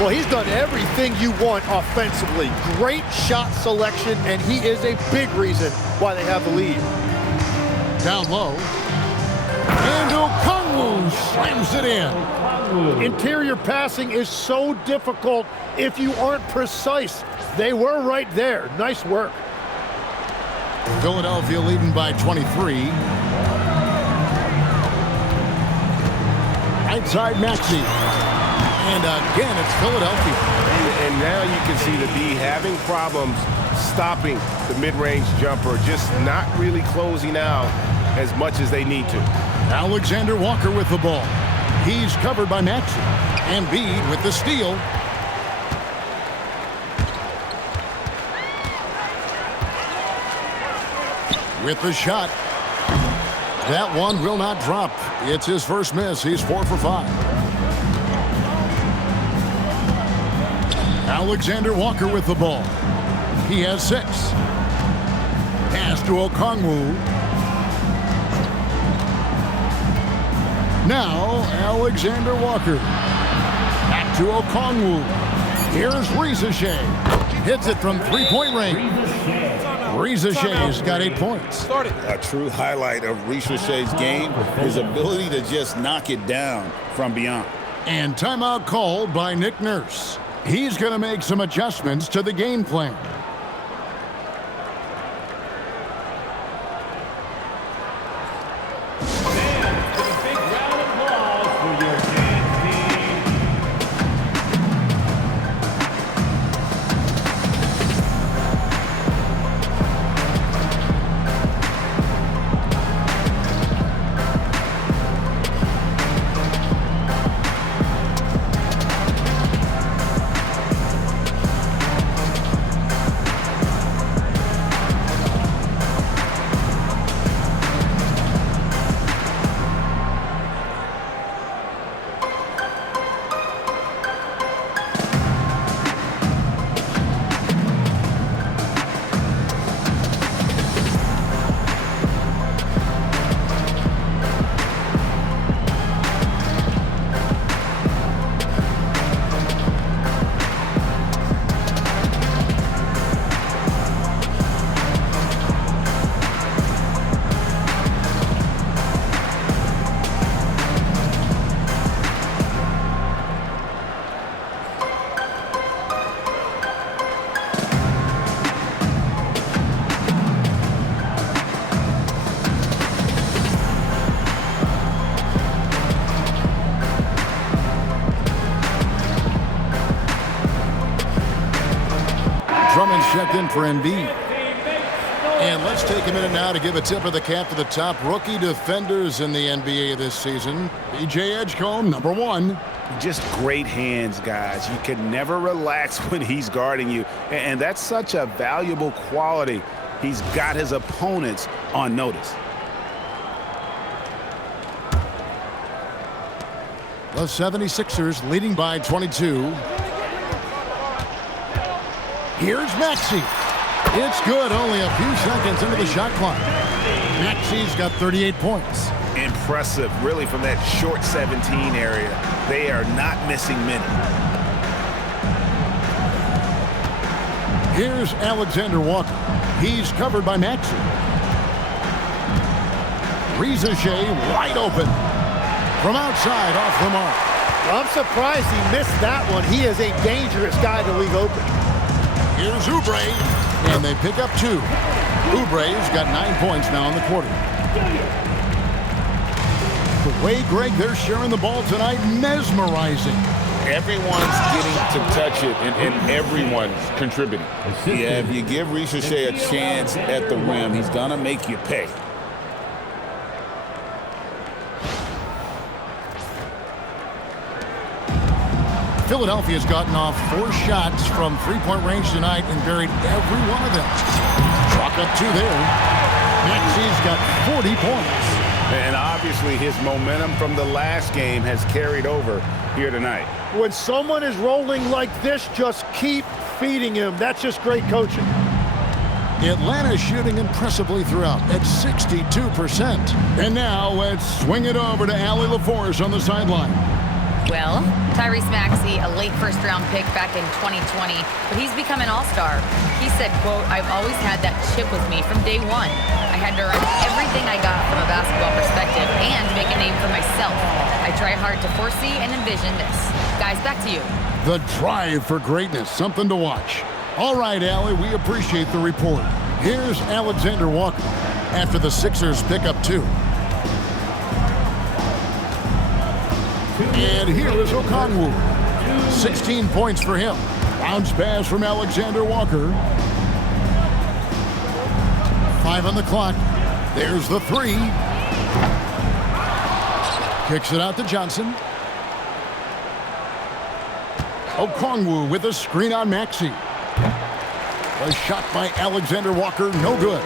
Well, he's done everything you want offensively. Great shot selection, and he is a big reason why they have the lead. Down low. And Okongwu slams it in. Interior passing is so difficult if you aren't precise. They were right there. Nice work. Philadelphia leading by 23. Outside Maxey. And again, it's Philadelphia. And now you can see the D having problems stopping the mid-range jumper, just not really closing out as much as they need to. Alexander Walker with the ball. He's covered by Maxey. Embiid with the steal. With the shot. That one will not drop. It's his first miss. He's 4 for 5. Alexander Walker with the ball. He has 6. Pass to Okongwu. Now, Alexander Walker. Back to Okongwu. Here's Rizashea. Hits it from three-point range. Rizashea's got 8 points. A true highlight of Rizashea's game, his ability to just knock it down from beyond. And timeout called by Nick Nurse. He's going to make some adjustments to the game plan. Checked in for Embiid. And let's take a minute now to give a tip of the cap to the top rookie defenders in the NBA this season. B.J. Edgecombe, number 1. Just great hands, guys. You can never relax when he's guarding you. And that's such a valuable quality. He's got his opponents on notice. The 76ers leading by 22. Here's Maxey. It's good, only a few seconds into the shot clock. Maxey's got 38 points. Impressive, really, from that short 17 area. They are not missing many. Here's Alexander Walker. He's covered by Maxey. Reza Shea wide open. From outside, off the mark. I'm surprised he missed that one. He is a dangerous guy to leave open. Here's Oubre, and they pick up 2. Oubre's got 9 points now in the quarter. The way, Greg, they're sharing the ball tonight, mesmerizing. Everyone's getting to touch it, and everyone's contributing. Yeah, if you give Reza Shea a chance at the rim, he's going to make you pay. Philadelphia's gotten off 4 shots from three-point range tonight and buried every one of them. Chalk up 2 there. Maxey's got 40 points. And obviously his momentum from the last game has carried over here tonight. When someone is rolling like this, just keep feeding him. That's just great coaching. Atlanta's shooting impressively throughout at 62%. And now let's swing it over to Allie LaForce on the sideline. Well, Tyrese Maxey, a late first-round pick back in 2020, but he's become an all-star. He said, quote, "I've always had that chip with me from day one. I had to earn everything I got from a basketball perspective and make a name for myself. I try hard to foresee and envision this." Guys, back to you. The drive for greatness, something to watch. All right, Allie, we appreciate the report. Here's Alexander Walker after the Sixers pick up 2. And here is Okongwu. 16 points for him. Bounce pass from Alexander Walker. 5 on the clock. There's the 3. Kicks it out to Johnson. Okongwu with a screen on Maxey. A shot by Alexander Walker, no good.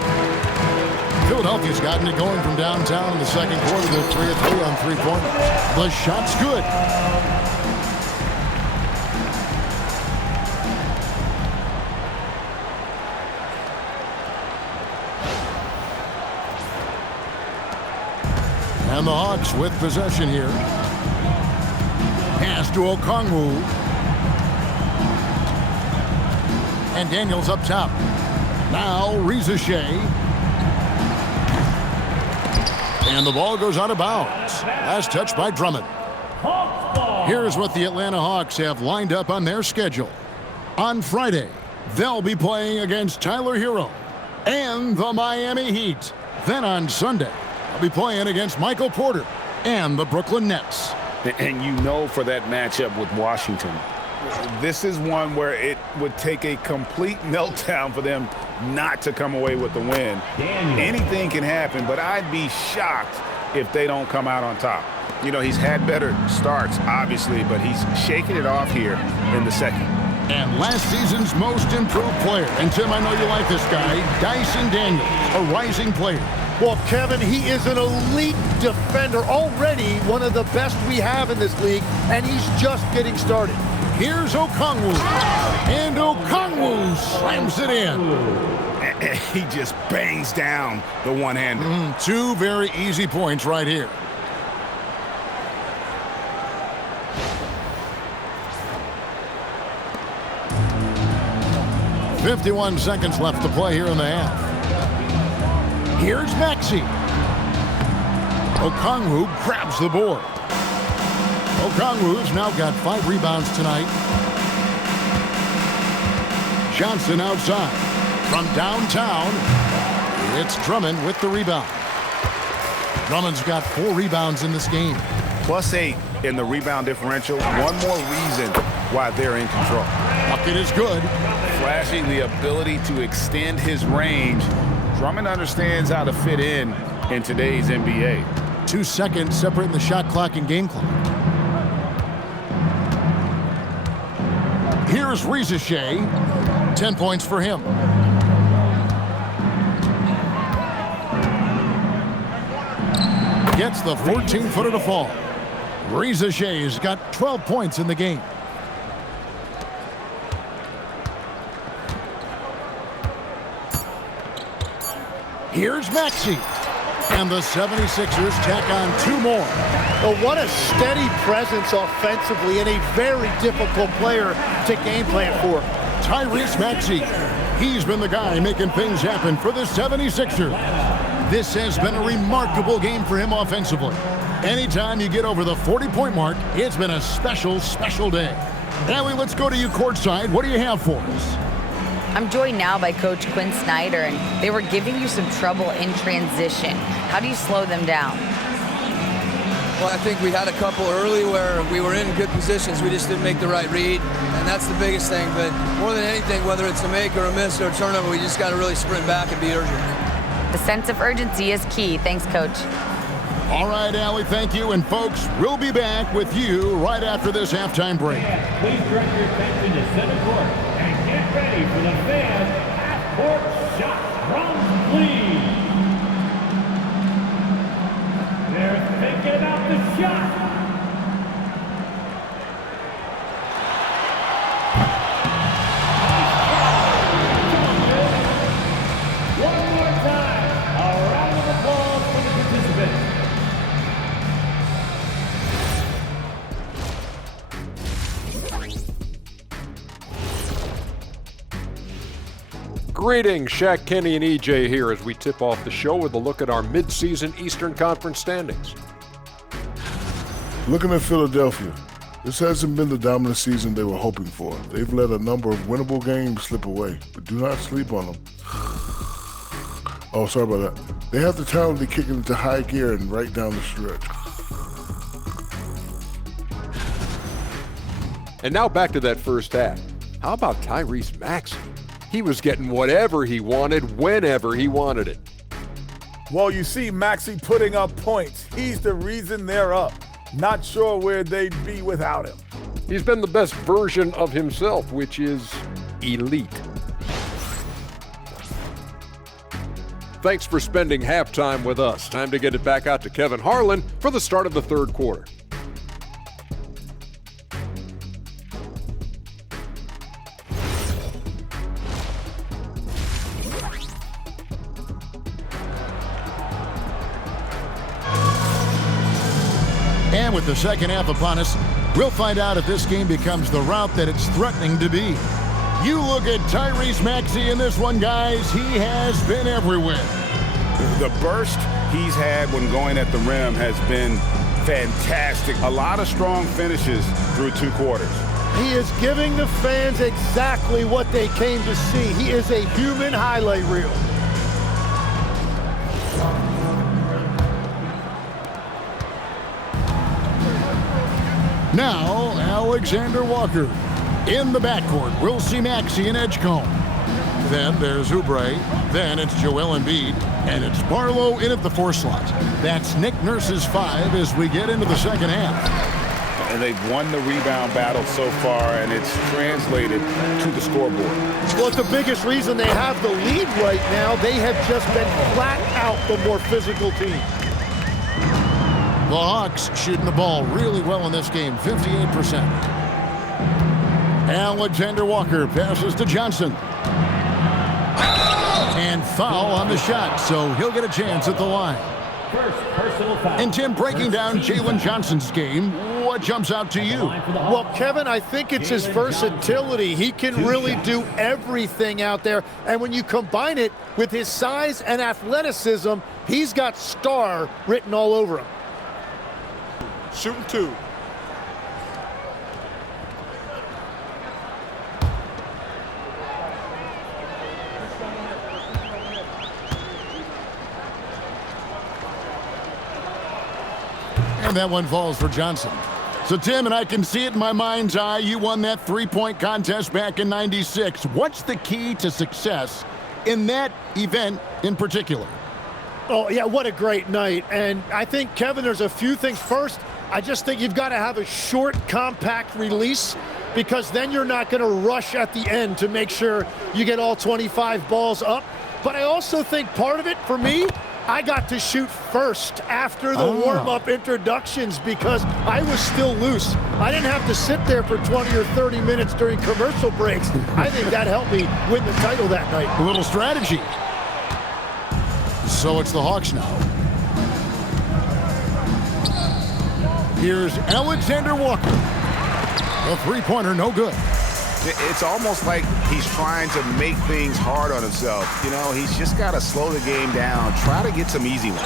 Philadelphia's gotten it going from downtown in the second quarter. They're 3 of 3 on three-pointers. The shot's good. And the Hawks with possession here. Pass to Okongwu. And Daniels up top. Now Reza Shea. And the ball goes out of bounds. Last touch by Drummond. Here's what the Atlanta Hawks have lined up on their schedule. On Friday, they'll be playing against Tyler Hero and the Miami Heat. Then on Sunday, they'll be playing against Michael Porter and the Brooklyn Nets. And you know, for that matchup with Washington, this is one where it would take a complete meltdown for them not to come away with the win. Anything can happen, but I'd be shocked if they don't come out on top. You know, he's had better starts, obviously, but he's shaking it off here in the second. And last season's most improved player, and Tim, I know you like this guy, Dyson Daniels, a rising player. Well, Kevin, he is an elite defender, already one of the best we have in this league, and he's just getting started. Here's Okongwu, and Okongwu slams it in. He just bangs down the one-hander. 2 very easy points right here. .51 seconds left to play here in the half. Here's Maxey. Okongwu grabs the board. Okongwu's now got 5 rebounds tonight. Johnson outside. From downtown, it's Drummond with the rebound. Drummond's got 4 rebounds in this game. +8 in the rebound differential. One more reason why they're in control. Bucket is good. Flashing the ability to extend his range. Drummond understands how to fit in today's NBA. 2 seconds separating the shot clock and game clock. Here's Shea. 10 points for him. Gets the 14-footer to fall. Shea's got 12 points in the game. Here's Maxey. And the 76ers tack on 2 more. Well, what a steady presence offensively and a very difficult player to game plan for. Tyrese Maxey. He's been the guy making things happen for the 76ers. This has been a remarkable game for him offensively. Anytime you get over the 40-point mark, it's been a special, special day. Allie, let's go to you courtside. What do you have for us? I'm joined now by Coach Quinn Snyder, and they were giving you some trouble in transition. How do you slow them down? Well, I think we had a couple early where we were in good positions. We just didn't make the right read, and that's the biggest thing. But more than anything, whether it's a make or a miss or a turnover, we just got to really sprint back and be urgent. The sense of urgency is key. Thanks, Coach. All right, Allie, thank you. And, folks, we'll be back with you right after this halftime break. Please direct your attention to center court and get ready for the fan half-court shot from Cleveland. They're thinking about the shot. One more time, a round of applause for the participants. Greetings, Shaq, Kenny, and EJ here as we tip off the show with a look at our mid-season Eastern Conference standings. Looking at Philadelphia, this hasn't been the dominant season they were hoping for. They've let a number of winnable games slip away, but do not sleep on them. Oh, sorry about that. They have the talent to kick it into high gear and right down the stretch. And now back to that first half. How about Tyrese Maxey? He was getting whatever he wanted, whenever he wanted it. Well, you see Maxey putting up points. He's the reason they're up. Not sure where they'd be without him. He's been the best version of himself, which is elite. Thanks for spending halftime with us. Time to get it back out to Kevin Harlan for the start of the third quarter. And with the second half upon us, we'll find out if this game becomes the route that it's threatening to be. You look at Tyrese Maxey in this one, guys. He has been everywhere. The burst he's had when going at the rim has been fantastic. A lot of strong finishes through 2 quarters. He is giving the fans exactly what they came to see. He is a human highlight reel. Now, Alexander Walker. In the backcourt, we'll see Maxey and Edgecombe. Then there's Oubre. Then it's Joel Embiid. And it's Barlow in at the 4 slot. That's Nick Nurse's 5 as we get into the second half. And they've won the rebound battle so far, and it's translated to the scoreboard. Well, it's the biggest reason they have the lead right now. They have just been flat out the more physical team. The Hawks shooting the ball really well in this game, 58%. Alexander Walker passes to Johnson. And foul on the shot, so he'll get a chance at the line. First personal foul. And Tim, breaking down Jalen Johnson's game, what jumps out to you? Well, Kevin, I think it's his versatility. He can really do everything out there. And when you combine it with his size and athleticism, he's got star written all over him. Shooting 2. And that one falls for Johnson. So, Tim, and I can see it in my mind's eye, you won that 3-point contest back in '96. What's the key to success in that event in particular. Oh, yeah, what a great night. And I think, Kevin, there's a few things. First, I just think you've got to have a short, compact release, because then you're not going to rush at the end to make sure you get all 25 balls up. But I also think part of it, for me, I got to shoot first after the warm-up introductions because I was still loose. I didn't have to sit there for 20 or 30 minutes during commercial breaks. I think that helped me win the title that night. A little strategy. So it's the Hawks now. Here's Alexander Walker. A three-pointer, no good. It's almost like he's trying to make things hard on himself. You know, he's just got to slow the game down, try to get some easy ones.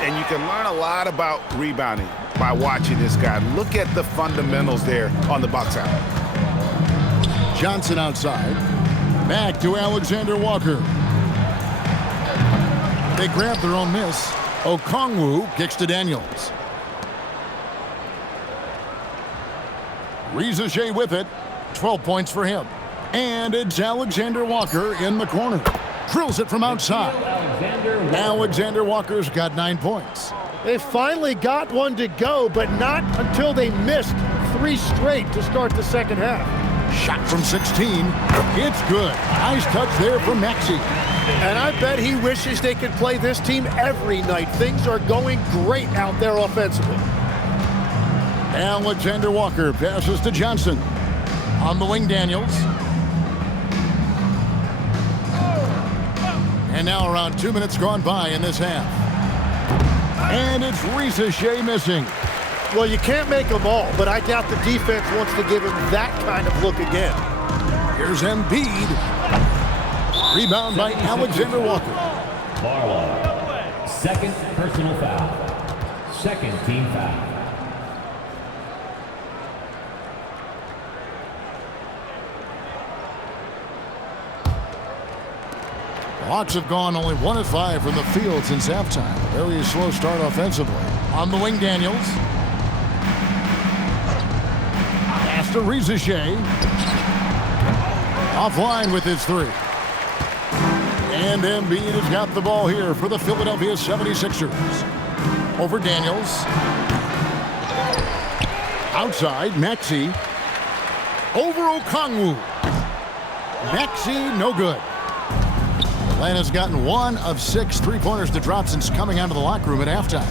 And you can learn a lot about rebounding by watching this guy. Look at the fundamentals there on the Bucks side. Johnson outside. Back to Alexander Walker. They grab their own miss. Okongwu kicks to Daniels. Rizachet with it. 12 points for him. And it's Alexander Walker in the corner. Drills it from outside. Alexander Walker's got 9 points. They finally got one to go, but not until they missed 3 straight to start the second half. Shot from 16. It's good. Nice touch there from Maxey. And I bet he wishes they could play this team every night. Things are going great out there offensively. Alexander Walker passes to Johnson. On the wing, Daniels. And now around 2 minutes gone by in this half. And it's Rizachet missing. Well, you can't make them all, but I doubt the defense wants to give him that kind of look again. Here's Embiid. Rebound by Alexander Walker. Barlow, second personal foul. Second team foul. Hawks have gone only 1 of 5 from the field since halftime. Very slow start offensively. On the wing, Daniels. Pass to Rizachet. Offline with his 3. And Embiid has got the ball here for the Philadelphia 76ers. Over Daniels. Outside, Maxey. Over Okongwu. Maxey, no good. Atlanta's gotten 1 of 6 three-pointers to drop since coming out of the locker room at halftime.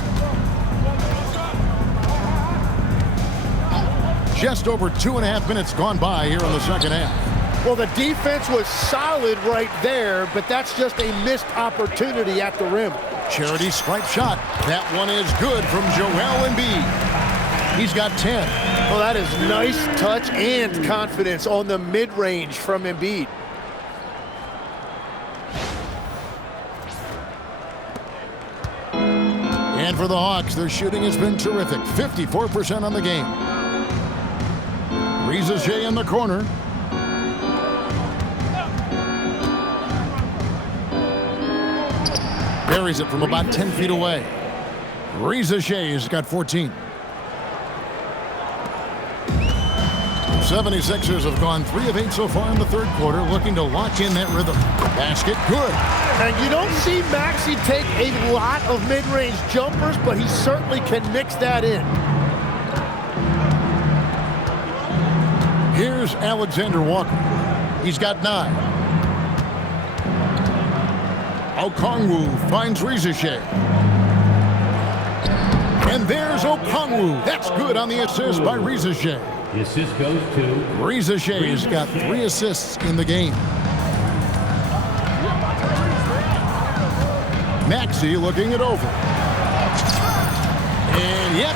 Just over 2.5 minutes gone by here in the second half. Well, the defense was solid right there, but that's just a missed opportunity at the rim. Charity stripe shot. That one is good from Joel Embiid. He's got 10. Well, that is nice touch and confidence on the mid-range from Embiid. And for the Hawks, their shooting has been terrific. 54% on the game. Rizachet in the corner. Buries it from about 10 feet away. Rizachet has got 14. 76ers have gone 3 of 8 so far in the third quarter, looking to lock in that rhythm. Basket, good. And you don't see Maxey take a lot of mid-range jumpers, but he certainly can mix that in. Here's Alexander Walker. He's got 9. Okongwu finds Rizachet. And there's Okongwu. That's good on the assist by Rizachet. The assist goes to Rizachet's got 3 assists in the game. Maxey looking it over. And yet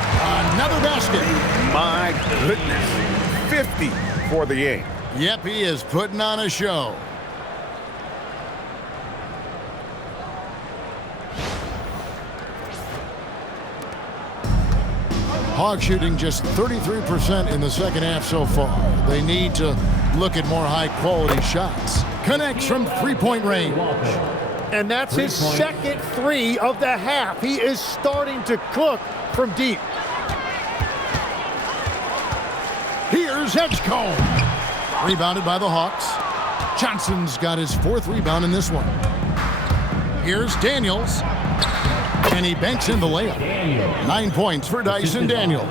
another basket. My goodness. 50 for the game. Yep, he is putting on a show. Hawks shooting just 33% in the second half so far. They need to look at more high-quality shots. Connects from three-point range. And that's his second 3 of the half. He is starting to cook from deep. Here's Edgecombe. Rebounded by the Hawks. Johnson's got his 4th rebound in this one. Here's Daniels. And he banks in the layup. 9 points for Dyson Daniels.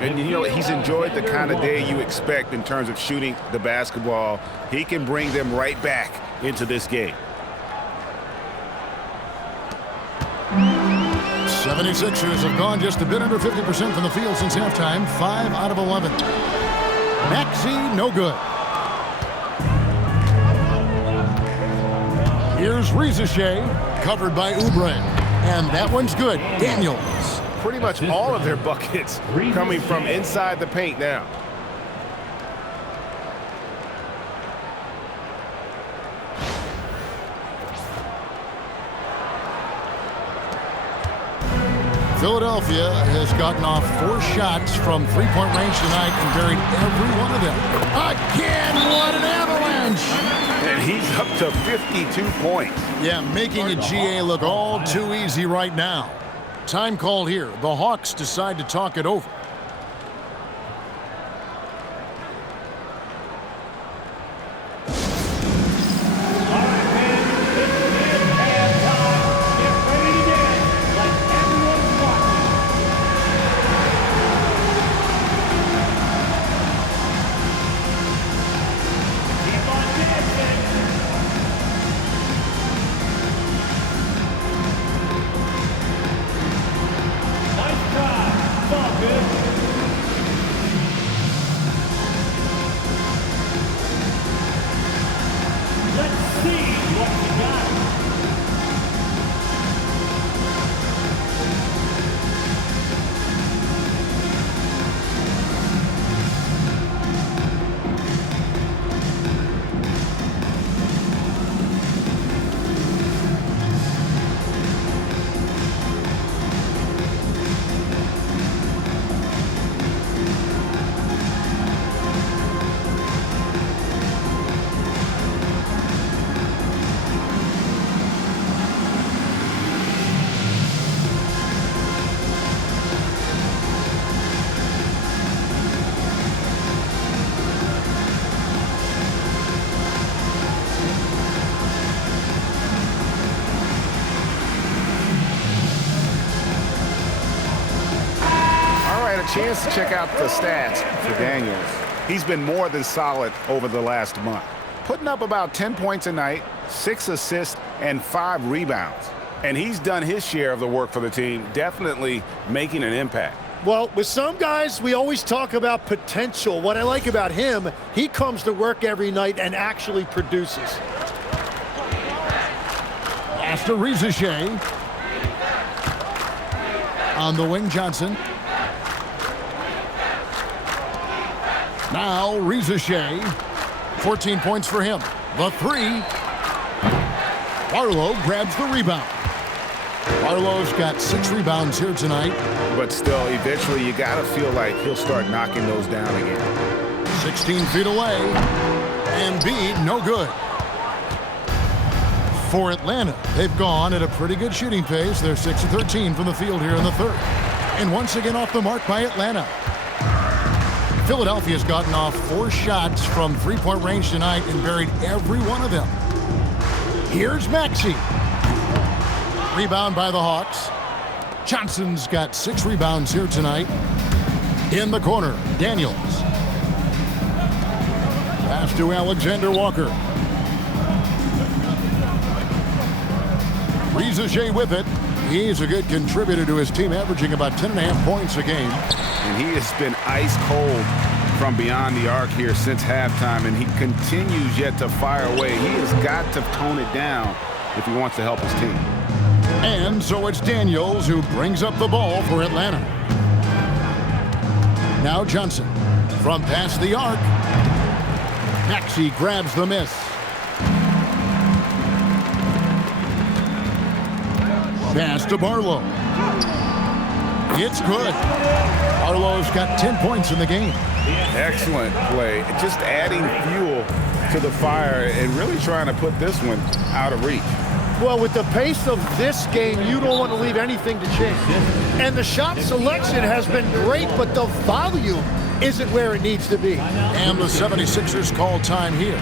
And, you know, he's enjoyed the kind of day you expect in terms of shooting the basketball. He can bring them right back into this game. 76ers have gone just a bit under 50% from the field since halftime. 5 out of 11. Maxey, no good. Here's Rizachet, covered by Oubre. And that one's good. Daniels. Pretty much all of their buckets coming from inside the paint now. Philadelphia has gotten off 4 shots from three-point range tonight and buried every one of them. Again, what an avalanche! And he's up to 52 points. Yeah, making a GA look all too easy right now. Time called here. The Hawks decide to talk it over. Chance to check out the stats for Daniels. He's been more than solid over the last month, putting up about 10 points a night, 6 assists, and 5 rebounds. And he's done his share of the work for the team, definitely making an impact. Well, with some guys, we always talk about potential. What I like about him, he comes to work every night and actually produces. After Rizachet. On the wing, Johnson. Now Rizachet, 14 points for him. The 3. Barlow grabs the rebound. Barlow's got 6 rebounds here tonight. But still, eventually you got to feel like he'll start knocking those down again. 16 feet away. And Embiid, no good. For Atlanta, they've gone at a pretty good shooting pace. They're 6 of 13 from the field here in the third. And once again off the mark by Atlanta. Philadelphia's gotten off 4 shots from three-point range tonight and buried every one of them. Here's Maxey. Rebound by the Hawks. Johnson's got 6 rebounds here tonight. In the corner, Daniels. Pass to Alexander Walker. Rizachet with it. He's a good contributor to his team, averaging about 10.5 points a game. And he has been ice cold from beyond the arc here since halftime, and he continues yet to fire away. He has got to tone it down if he wants to help his team. And so it's Daniels who brings up the ball for Atlanta. Now Johnson from past the arc. Maxey grabs the miss. Pass to Barlow. It's good. Barlow's got 10 points in the game. Excellent play. Just adding fuel to the fire and really trying to put this one out of reach. Well, with the pace of this game, you don't want to leave anything to change. And the shot selection has been great, but the volume isn't where it needs to be. And the 76ers call time here.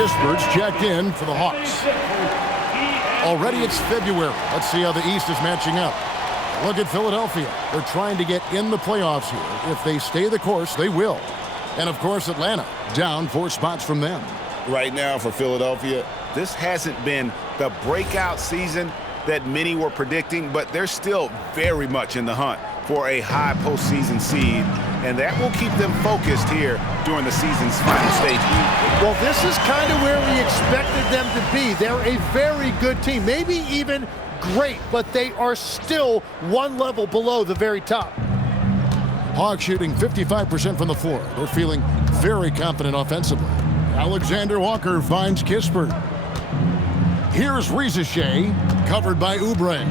Kispert's checked in for the Hawks. Already it's February. Let's see how the East is matching up. Look at Philadelphia. They're trying to get in the playoffs here. If they stay the course, they will. And, of course, Atlanta, down 4 spots from them. Right now for Philadelphia, this hasn't been the breakout season that many were predicting, but they're still very much in the hunt for a high postseason seed, and that will keep them focused here during the season's final stages. Well, this is kind of where we expected them to be. They're a very good team, maybe even great, but they are still one level below the very top. Hawks shooting 55% from the floor. They're feeling very confident offensively. Alexander Walker finds Kispert. Here's Rizachet, covered by Oubre.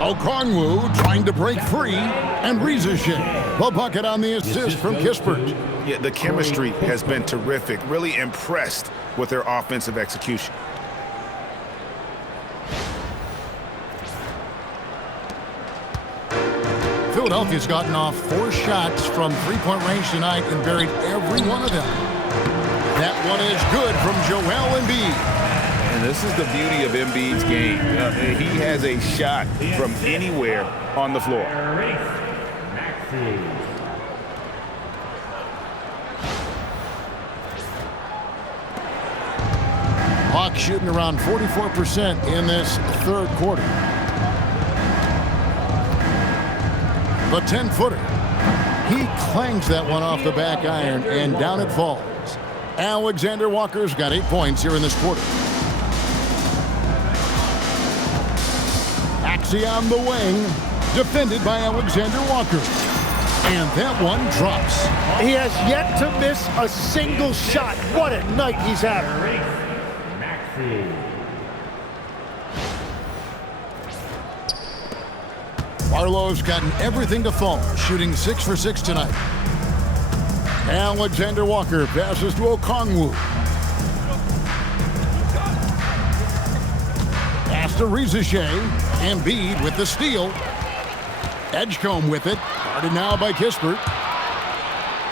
Okongwu trying to break free, and Rizachet, the bucket on the assist from Kispert. Yeah, the chemistry has been terrific. Really impressed with their offensive execution. Philadelphia's gotten off 4 shots from three-point range tonight and buried every one of them. That one is good from Joel Embiid. And this is the beauty of Embiid's game. He has a shot from anywhere on the floor. Hawks shooting around 44% in this third quarter. The 10-footer. He clangs that one off the back iron, and down it falls. Alexander Walker's got 8 points here in this quarter. Axie on the wing, defended by Alexander Walker. And that one drops. He has yet to miss a single shot. What a night he's having. Barlow's gotten everything to fall, shooting 6 for 6 tonight. Alexander Walker passes to Okongwu. Pass to Rizachet. Embiid with the steal. Edgecombe with it. Guarded now by Kispert.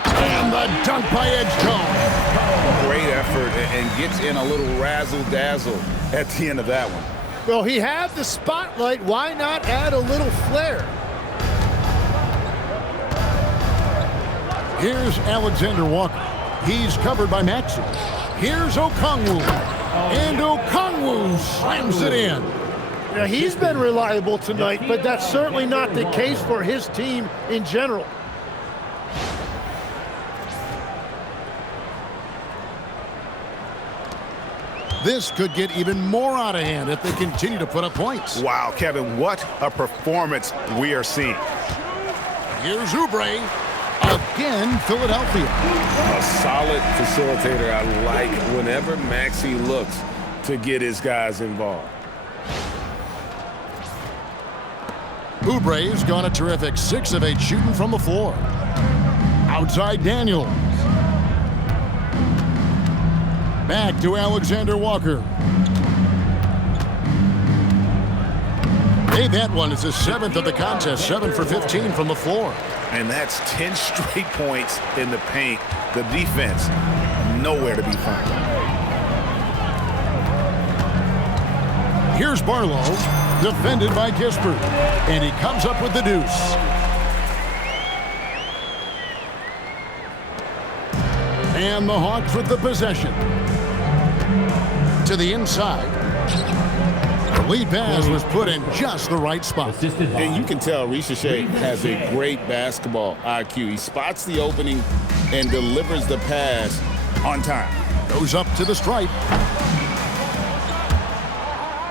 And the dunk by Edgecombe. Great effort and gets in a little razzle-dazzle at the end of that one. Well, he had the spotlight. Why not add a little flair? Here's Alexander Walker. He's covered by Maxey. Here's Okongwu. And Okongwu slams it in. Now, he's been reliable tonight, but that's certainly not the case for his team in general. This could get even more out of hand if they continue to put up points. Wow, Kevin, what a performance we are seeing. Here's Oubre. Again, Philadelphia. A solid facilitator. I like whenever Maxey looks to get his guys involved. Oubre's gone a terrific 6 of 8 shooting from the floor. Outside Daniels. Back to Alexander Walker. Hey, that one is his 7th of the contest, 7 for 15 from the floor. And that's 10 straight points in the paint. The defense, nowhere to be found. Here's Barlow, defended by Kispert, and he comes up with the deuce. And the Hawks with the possession. To the inside. The lead pass was put in just the right spot. And you can tell Rizachet has a great basketball IQ. He spots the opening and delivers the pass on time. Goes up to the stripe.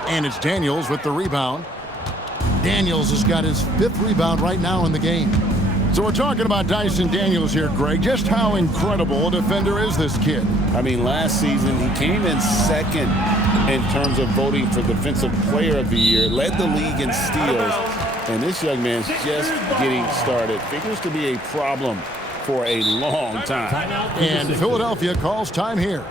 And it's Daniels with the rebound. Daniels has got his 5th rebound right now in the game. So we're talking about Dyson Daniels here, Greg. Just how incredible a defender is this kid? I mean, last season he came in 2nd in terms of voting for Defensive Player of the Year, led the league in steals, and this young man's just getting started. Figures to be a problem for a long time. And Philadelphia calls time here.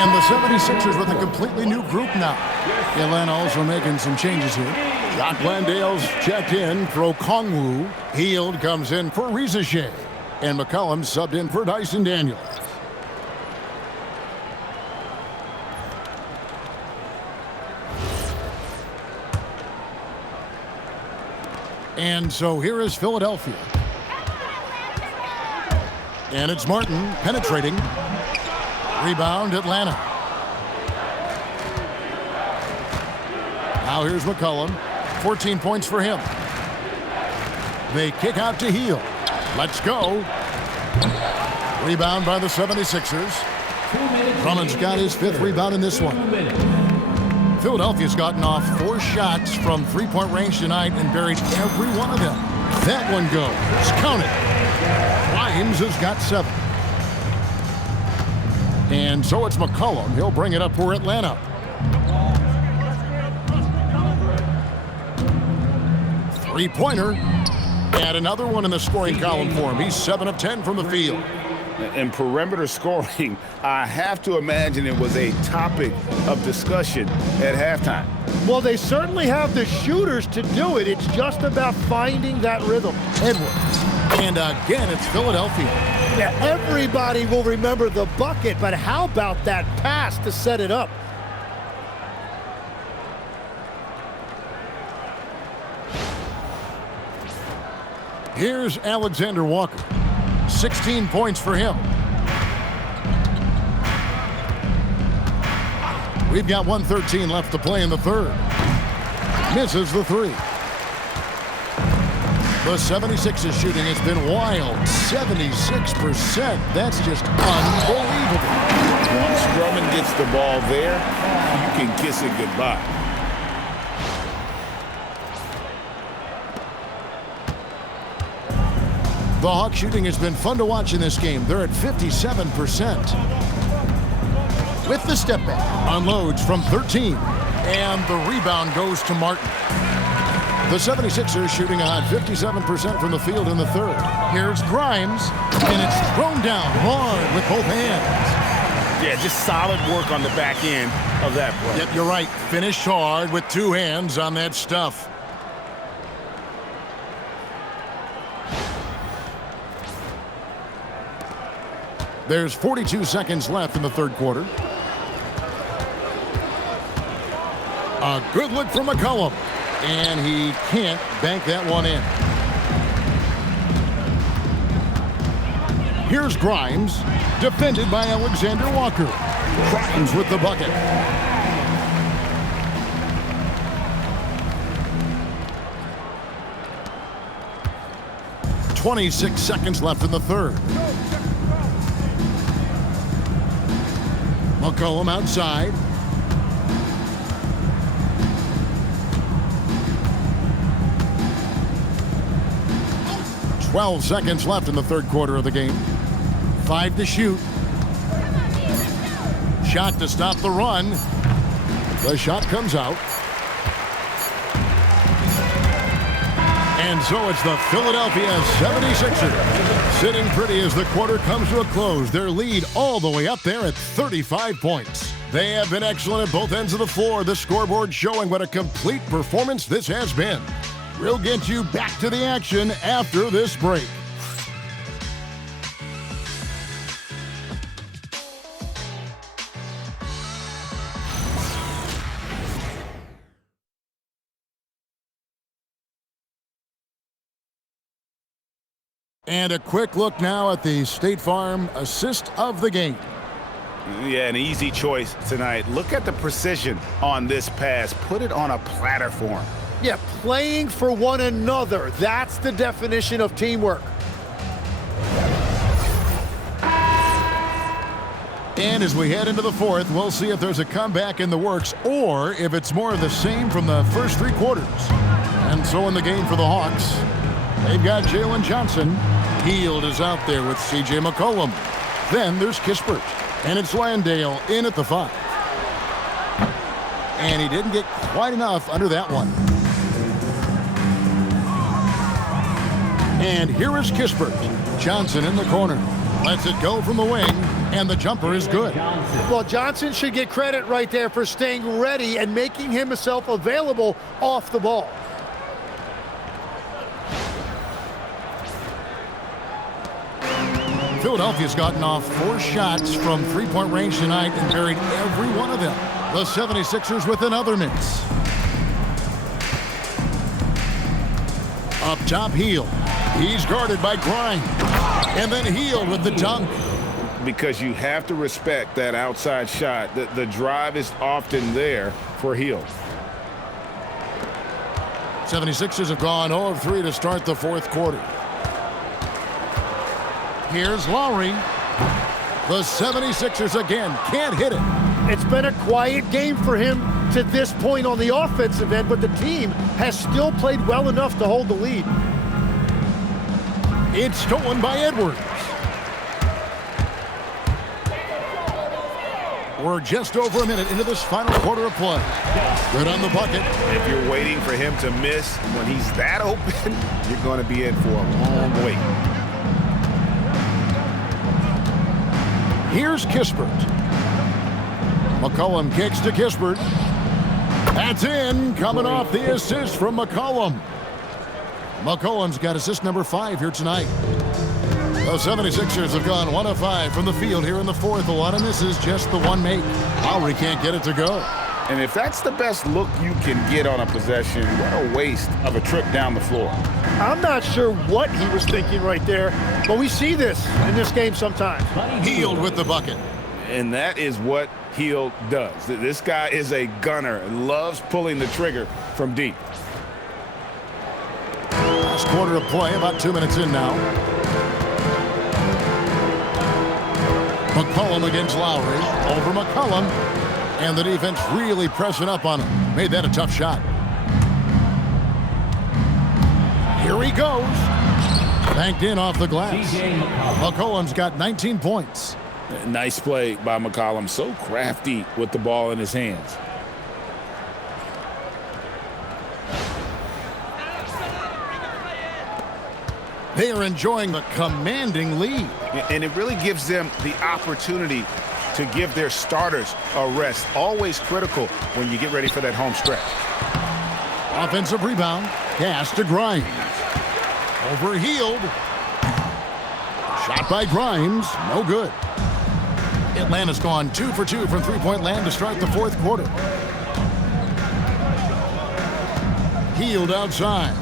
And the 76ers with a completely new group now. Atlanta also making some changes here. Jock Landale's checked in for Okongwu. Hield comes in for Rizachet. And McCollum subbed in for Dyson Daniels. And so here is Philadelphia. And it's Martin penetrating. Rebound, Atlanta. Now here's McCollum. 14 points for him. They kick out to Hield. Let's go. Rebound by the 76ers. Drummond's got his 5th rebound in this one. Philadelphia's gotten off 4 shots from three-point range tonight and buried every one of them. That one goes. Count it. Grimes has got 7. And so it's McCollum. He'll bring it up for Atlanta. Three-pointer. And another one in the scoring column for him. He's 7 of 10 from the field. In perimeter scoring, I have to imagine it was a topic of discussion at halftime. Well, they certainly have the shooters to do it. It's just about finding that rhythm. Edwards. And again, it's Philadelphia. Yeah, everybody will remember the bucket, but how about that pass to set it up? Here's Alexander Walker. 16 points for him. We've got 1:13 left to play in the third. Misses the 3. The 76ers shooting has been wild. 76%. That's just unbelievable. Once Drummond gets the ball there, you can kiss it goodbye. The Hawks shooting has been fun to watch in this game. They're at 57%. With the step back. Unloads from 13. And the rebound goes to Martin. The 76ers shooting on 57% from the field in the third. Here's Grimes. And it's thrown down hard with both hands. Yeah, just solid work on the back end of that play. Yep, you're right. Finished hard with 2 hands on that stuff. There's 42 seconds left in the third quarter. A good look from McCollum. And he can't bank that one in. Here's Grimes. Defended by Alexander Walker. Grimes with the bucket. .26 seconds left in the third. McCollum outside. .12 seconds left in the third quarter of the game. 5 to shoot. Shot to stop the run. The shot comes out. And so it's the Philadelphia 76ers sitting pretty as the quarter comes to a close. Their lead all the way up there at 35 points. They have been excellent at both ends of the floor. The scoreboard showing what a complete performance this has been. We'll get you back to the action after this break. And a quick look now at the State Farm assist of the game. Yeah, an easy choice tonight. Look at the precision on this pass. Put it on a platter for him. Yeah, playing for one another. That's the definition of teamwork. And as we head into the fourth, we'll see if there's a comeback in the works or if it's more of the same from the first 3 quarters. And so in the game for the Hawks, they've got Jalen Johnson. Hield is out there with C.J. McCollum. Then there's Kispert. And it's Landale in at the 5. And he didn't get quite enough under that one. And here is Kispert. Johnson in the corner. Lets it go from the wing. And the jumper is good. Well, Johnson should get credit right there for staying ready and making himself available off the ball. Philadelphia's gotten off 4 shots from three-point range tonight and buried every one of them. The 76ers with another miss. Up top, Hield. He's guarded by Grimes. And then Hield with the dunk. Because you have to respect that outside shot. The drive is often there for Hield. 76ers have gone 0 of 3 to start the fourth quarter. Here's Lowry. The 76ers again can't hit it. It's been a quiet game for him to this point on the offensive end, but the team has still played well enough to hold the lead. It's stolen by Edwards. We're just over a minute into this final quarter of play. Good on the bucket. If you're waiting for him to miss when he's that open, you're going to be in for a long wait. Here's Kispert. McCollum kicks to Kispert. That's in, coming off the assist from McCollum. McCollum's got assist number 5 here tonight. The 76ers have gone 1 of 5 from the field here in the fourth. A lot of misses, just the one make. Lowry can't get it to go. And if that's the best look you can get on a possession, what a waste of a trip down the floor. I'm not sure what he was thinking right there, but we see this in this game sometimes. Hield with the bucket. And that is what Hield does. This guy is a gunner and loves pulling the trigger from deep. Last quarter of play, about 2 minutes in now. McCollum against Lowry. Over McCollum. And the defense really pressing up on him. Made that a tough shot. Here he goes. Banked in off the glass. McCollum's got 19 points. Nice play by McCollum. So crafty with the ball in his hands. They are enjoying the commanding lead. And it really gives them the opportunity to give their starters a rest. Always critical when you get ready for that home stretch. Offensive rebound. Pass to Grimes. Over Hield. Shot by Grimes. No good. Atlanta's gone 2 for 2 from three-point land to start the fourth quarter. Hield outside.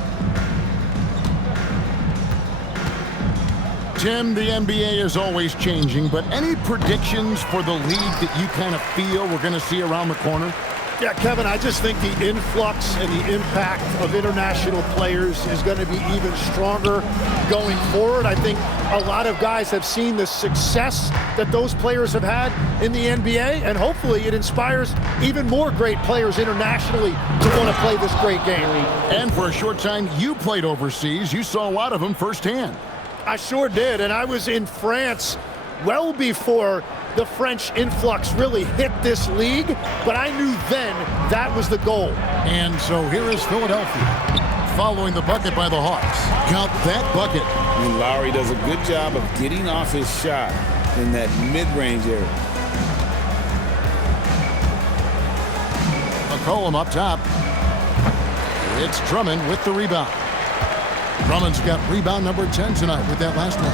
Tim, the NBA is always changing, but any predictions for the league that you kind of feel we're going to see around the corner? Yeah, Kevin, I just think the influx and the impact of international players is going to be even stronger going forward. I think a lot of guys have seen the success that those players have had in the NBA, and hopefully it inspires even more great players internationally to want to play this great game. And for a short time, you played overseas. You saw a lot of them firsthand. I sure did, and I was in France well before the French influx really hit this league, but I knew then that was the goal. And so here is Philadelphia following the bucket by the Hawks. Count that bucket. And Lowry does a good job of getting off his shot in that mid-range area. McCollum up top. It's Drummond with the rebound. Drummond's got rebound number 10 tonight with that last one.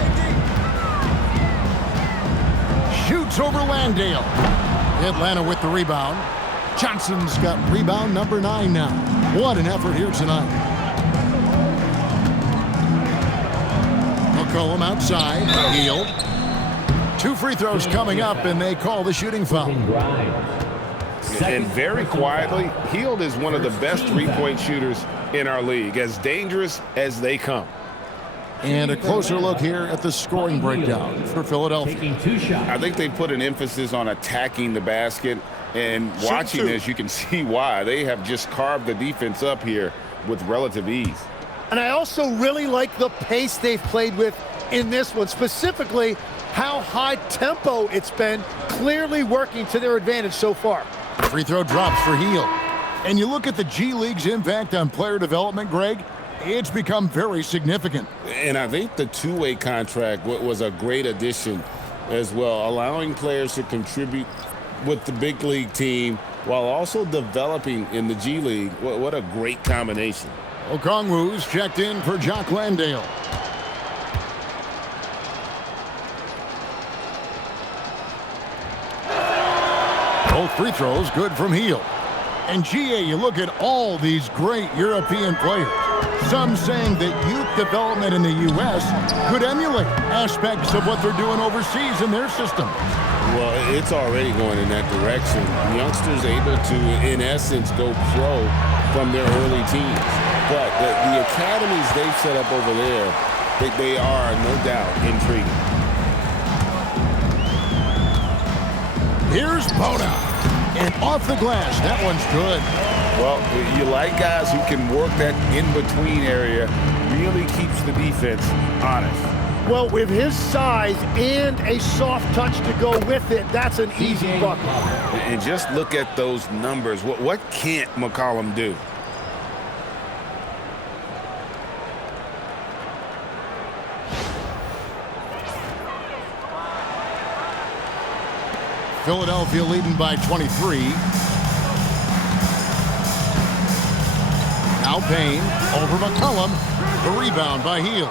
Shoots over Landale. Atlanta with the rebound. Johnson's got rebound number 9 now. What an effort here tonight. McCollum outside. Hield. 2 free throws coming up, and they call the shooting foul. And very quietly, Hield is one of the best three-point shooters in our league, as dangerous as they come. And a closer look here at the scoring breakdown for Philadelphia. I think they put an emphasis on attacking the basket, and watching this, you can see why. They have just carved the defense up here with relative ease. And I also really like the pace they've played with in this one, specifically how high tempo it's been, clearly working to their advantage so far. Free throw drops for Hield. And you look at the G League's impact on player development, Greg, it's become very significant. And I think the two-way contract was a great addition as well, allowing players to contribute with the big league team while also developing in the G League. What a great combination. Okongwu's checked in for Jock Landale. Both free throws good from Heel. And GA, you look at all these great European players. Some saying that youth development in the U.S. could emulate aspects of what they're doing overseas in their system. Well, it's already going in that direction. Youngsters able to, in essence, go pro from their early teens. But the academies they've set up over there, they are, no doubt, intriguing. Here's Boda. And off the glass, that one's good. Well, you like guys who can work that in-between area, really keeps the defense honest. Well, with his size and a soft touch to go with it, that's an easy bucket. And just look at those numbers. What can't McCollum do? Philadelphia leading by 23. Now Payne over McCollum. The rebound by Heel.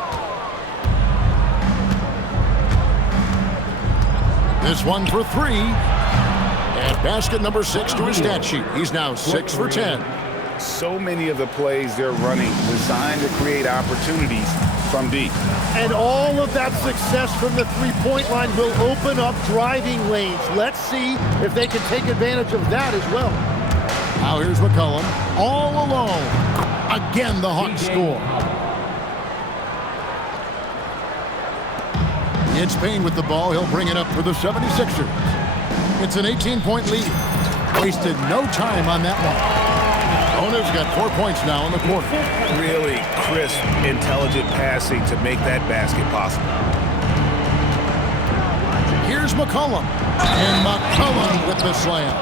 This one for three. And basket number 6 to his stat sheet. He's now 6 for 10. So many of the plays they're running designed to create opportunities from deep. And all of that success from the three-point line will open up driving lanes. Let's see if they can take advantage of that as well. Now here's McCollum all alone. Again, the Hawks score. It's Payne with the ball. He'll bring it up for the 76ers. It's an 18-point lead. Wasted no time on that one. Ona's got 4 points now in the quarter. Really crisp, intelligent passing to make that basket possible. Here's McCollum. And McCollum with the slam.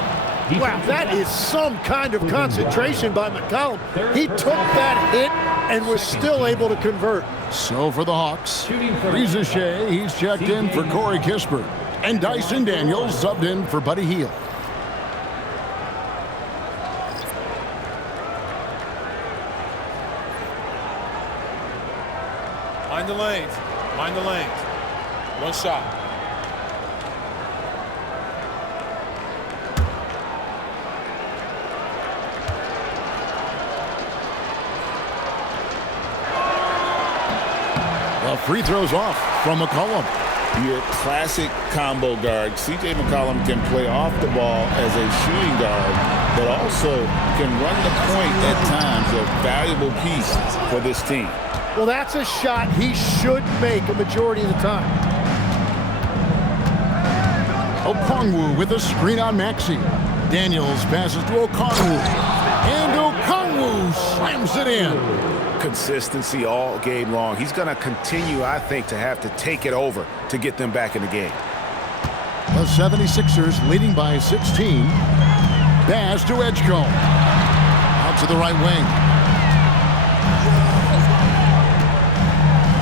Wow, that is some kind of concentration by McCollum. He took that hit and was still able to convert. So for the Hawks, Reza Shea, he's checked in for Corey Kispert. And Dyson Daniels subbed in for Buddy Hield. Mind the lanes. Mind the lanes. One shot. The free throws off from McCollum. Your classic combo guard. C.J. McCollum can play off the ball as a shooting guard, but also can run the point at times, a valuable piece for this team. Well, that's a shot he should make a majority of the time. Okongwu with a screen on Maxey. Daniels passes to Okongwu. And Okongwu slams it in. Consistency all game long. He's going to continue, I think, to have to take it over to get them back in the game. The 76ers leading by 16. Pass to Edgecombe. Out to the right wing.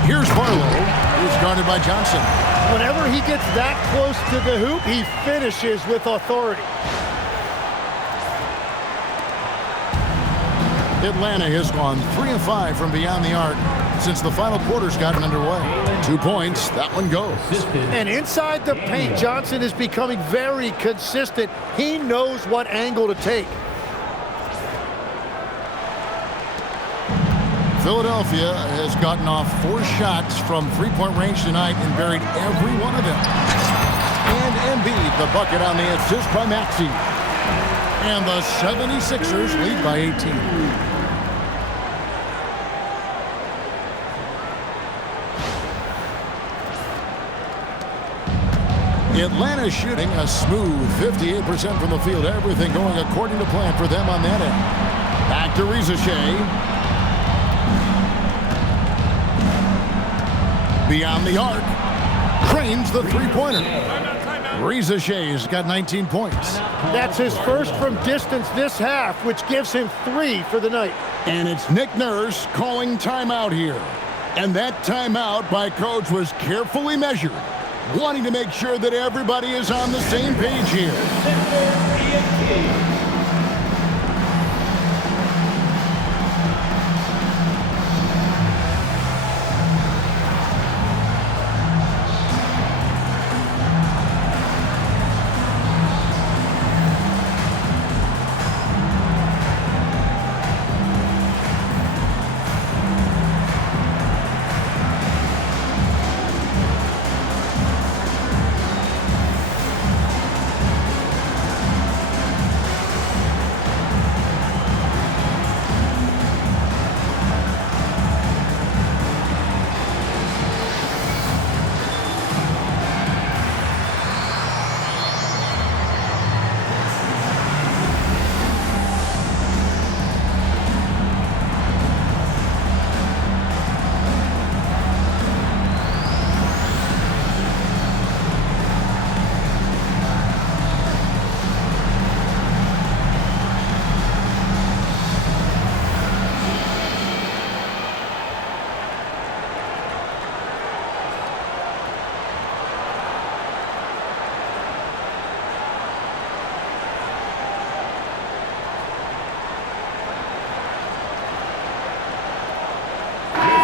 Here's Barlow, who's guarded by Johnson. Whenever he gets that close to the hoop, he finishes with authority. Atlanta has gone 3 of 5 from beyond the arc since the final quarter's gotten underway. 2 points, that one goes. And inside the paint, Johnson is becoming very consistent. He knows what angle to take. Philadelphia has gotten off 4 shots from three-point range tonight and buried every one of them. And Embiid, the bucket on the assist by Maxey. And the 76ers lead by 18. Atlanta shooting a smooth 58% from the field. Everything going according to plan for them on that end. Back to Reza Shea. Beyond the arc. Cranes the three-pointer. Reza Shea's got 19 points. That's his first from distance this half, which gives him 3 for the night. And it's Nick Nurse calling timeout here. And that timeout by coach was carefully measured. wanting to make sure that everybody is on the same page here.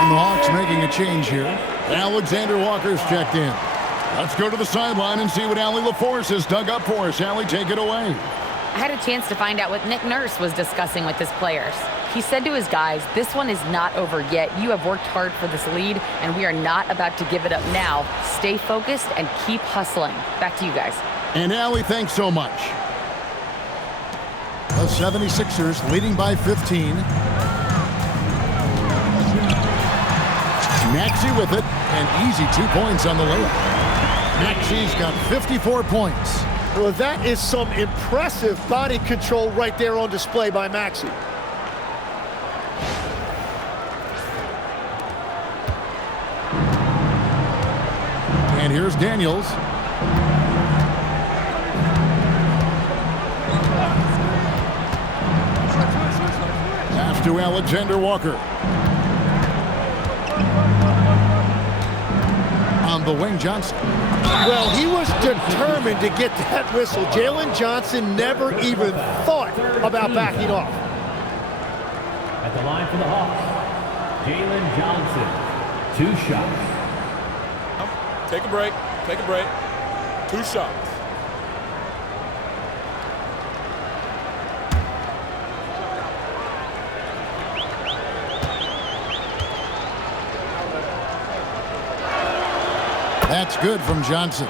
And the Hawks making a change here. Alexander Walker's checked in. Let's go to the sideline and see what Allie LaForce has dug up for us. Allie, take it away. I had a chance to find out what Nick Nurse was discussing with his players. He said to his guys, this one is not over yet. You have worked hard for this lead, and we are not about to give it up now. Stay focused and keep hustling. Back to you guys. And Allie, thanks so much. The 76ers leading by 15. Maxey with it, and easy 2 points on the layup. Maxey's got 54 points. Well, that is some impressive body control right there on display by Maxey. And here's Daniels. Pass to Alexander Walker. On the wing, Johnson. Well, he was determined to get that whistle. Jalen Johnson never even thought about backing off. At the line for the Hawks, Jalen Johnson. 2 shots. Take a break. Take a break. 2 shots. That's good from Johnson.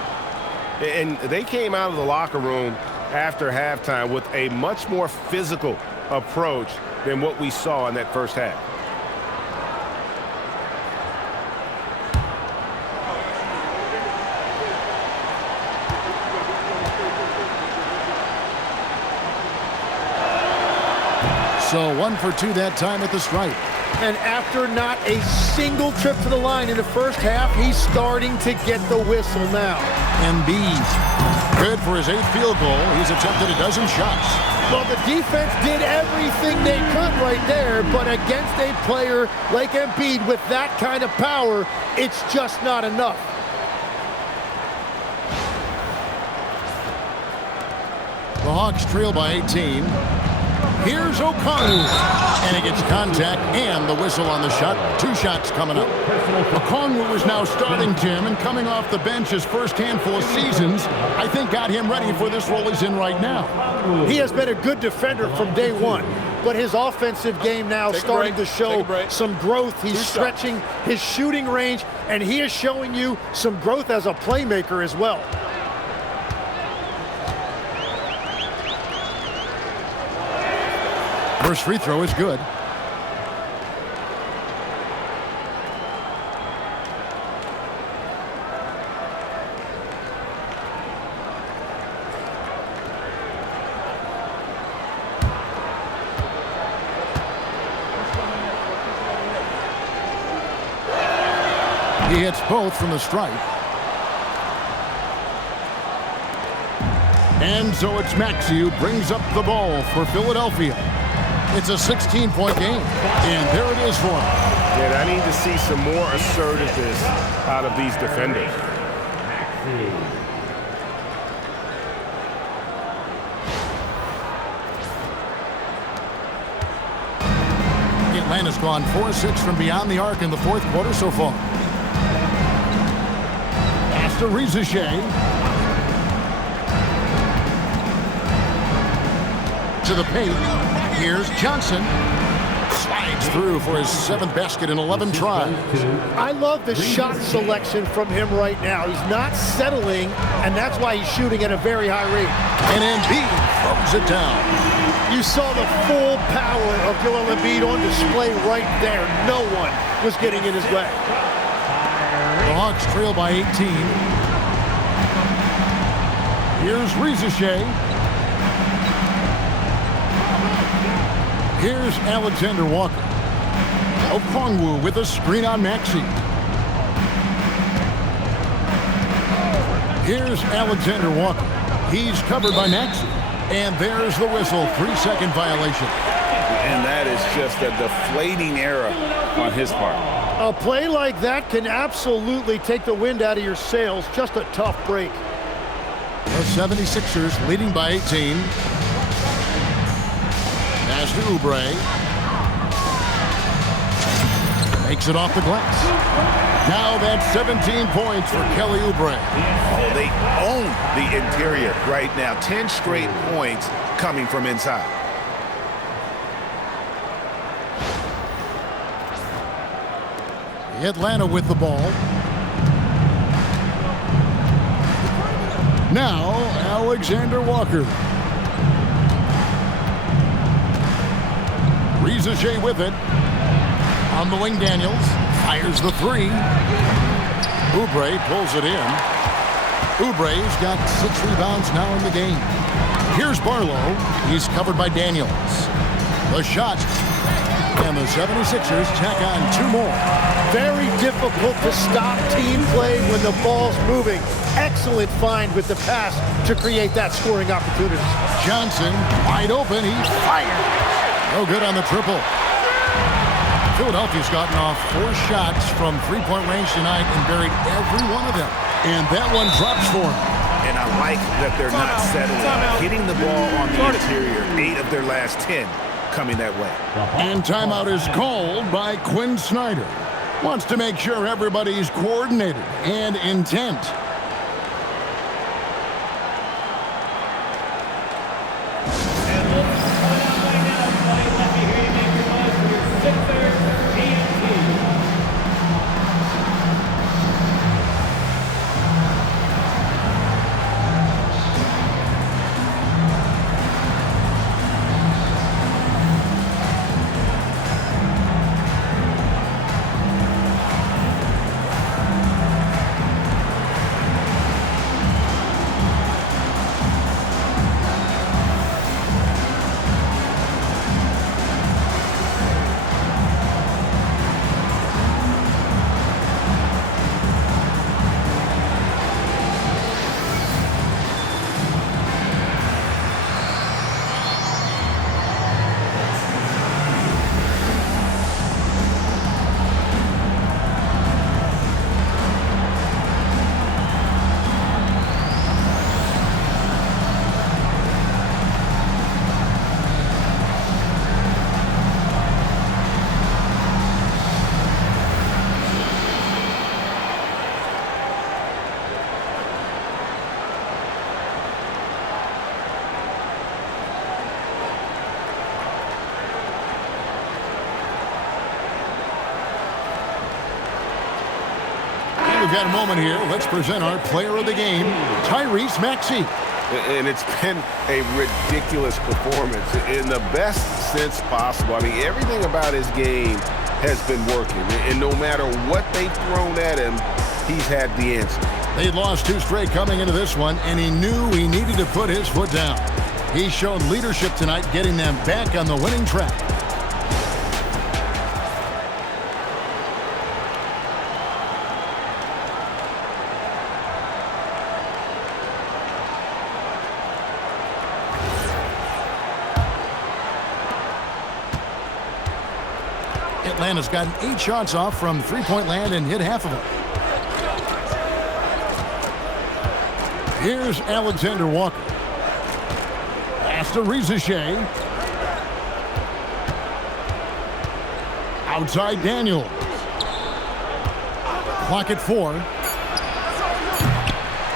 And they came out of the locker room after halftime with a much more physical approach than what we saw in that first half. So 1 for 2 that time at the stripe. And after not a single trip to the line in the first half, he's starting to get the whistle now. Embiid, good for his 8th field goal. He's attempted a dozen shots. Well, the defense did everything they could right there, but against a player like Embiid with that kind of power, it's just not enough. The Hawks trail by 18. Here's O'Connell, and he gets contact and the whistle on the shot. 2 shots coming up. O'Connell is now starting, Tim, and coming off the bench his first handful of seasons, I think got him ready for this role he's in right now. He has been a good defender from day one, but his offensive game now starting to show some growth. He's stretching his shooting range, and he is showing you some growth as a playmaker as well. First free throw is good. He hits both from the stripe. And so it's Maxey who brings up the ball for Philadelphia. It's a 16-point game, and there it is for him. Yeah, I need to see some more assertiveness out of these defenders. Atlanta's gone 4-6 from beyond the arc in the fourth quarter so far. Pass to Rizichet. To the paint. Here's Johnson. Slides through for his 7th basket in 11 tries. I love the shot selection from him right now. He's not settling, and that's why he's shooting at a very high rate. And Embiid throws it down. You saw the full power of Joel Embiid on display right there. No one was getting in his way. The Hawks trail by 18. Here's Rizichet. Here's Alexander Walker. Okongwu with a screen on Maxey. Here's Alexander Walker. He's covered by Maxey. And there's the whistle, 3-second violation. And that is just a deflating error on his part. A play like that can absolutely take the wind out of your sails. Just a tough break. The 76ers leading by 18. Pass to Oubre. Makes it off the glass. Now that's 17 points for Kelly Oubre. Oh, they own the interior right now. 10 straight points coming from inside. Atlanta with the ball. Now Alexander Walker. Rizichet with it. On the wing, Daniels fires the three. Oubre pulls it in. Oubre's got 6 rebounds now in the game. Here's Barlow. He's covered by Daniels. The shot. And the 76ers tack on 2 more. Very difficult to stop team play when the ball's moving. Excellent find with the pass to create that scoring opportunity. Johnson wide open. He fired. No good on the triple. Philadelphia's gotten off 4 shots from 3-point range tonight and buried every one of them. And that one drops for them. And I like that they're not settling. Hitting the ball on the interior. 8 of their last 10 coming that way. And timeout is called by Quinn Snyder. Wants to make sure everybody's coordinated and intent. We've got a moment here. Let's present our player of the game, Tyrese Maxey. And it's been a ridiculous performance in the best sense possible. I mean, everything about his game has been working. And no matter what they've thrown at him, he's had the answer. They'd lost 2 straight coming into this one, and he knew he needed to put his foot down. He's shown leadership tonight, getting them back on the winning track. Atlanta's gotten 8 shots off from 3-point land and hit half of them. Here's Alexander Walker. Pass to Shea. Outside Daniels. Clock at 4.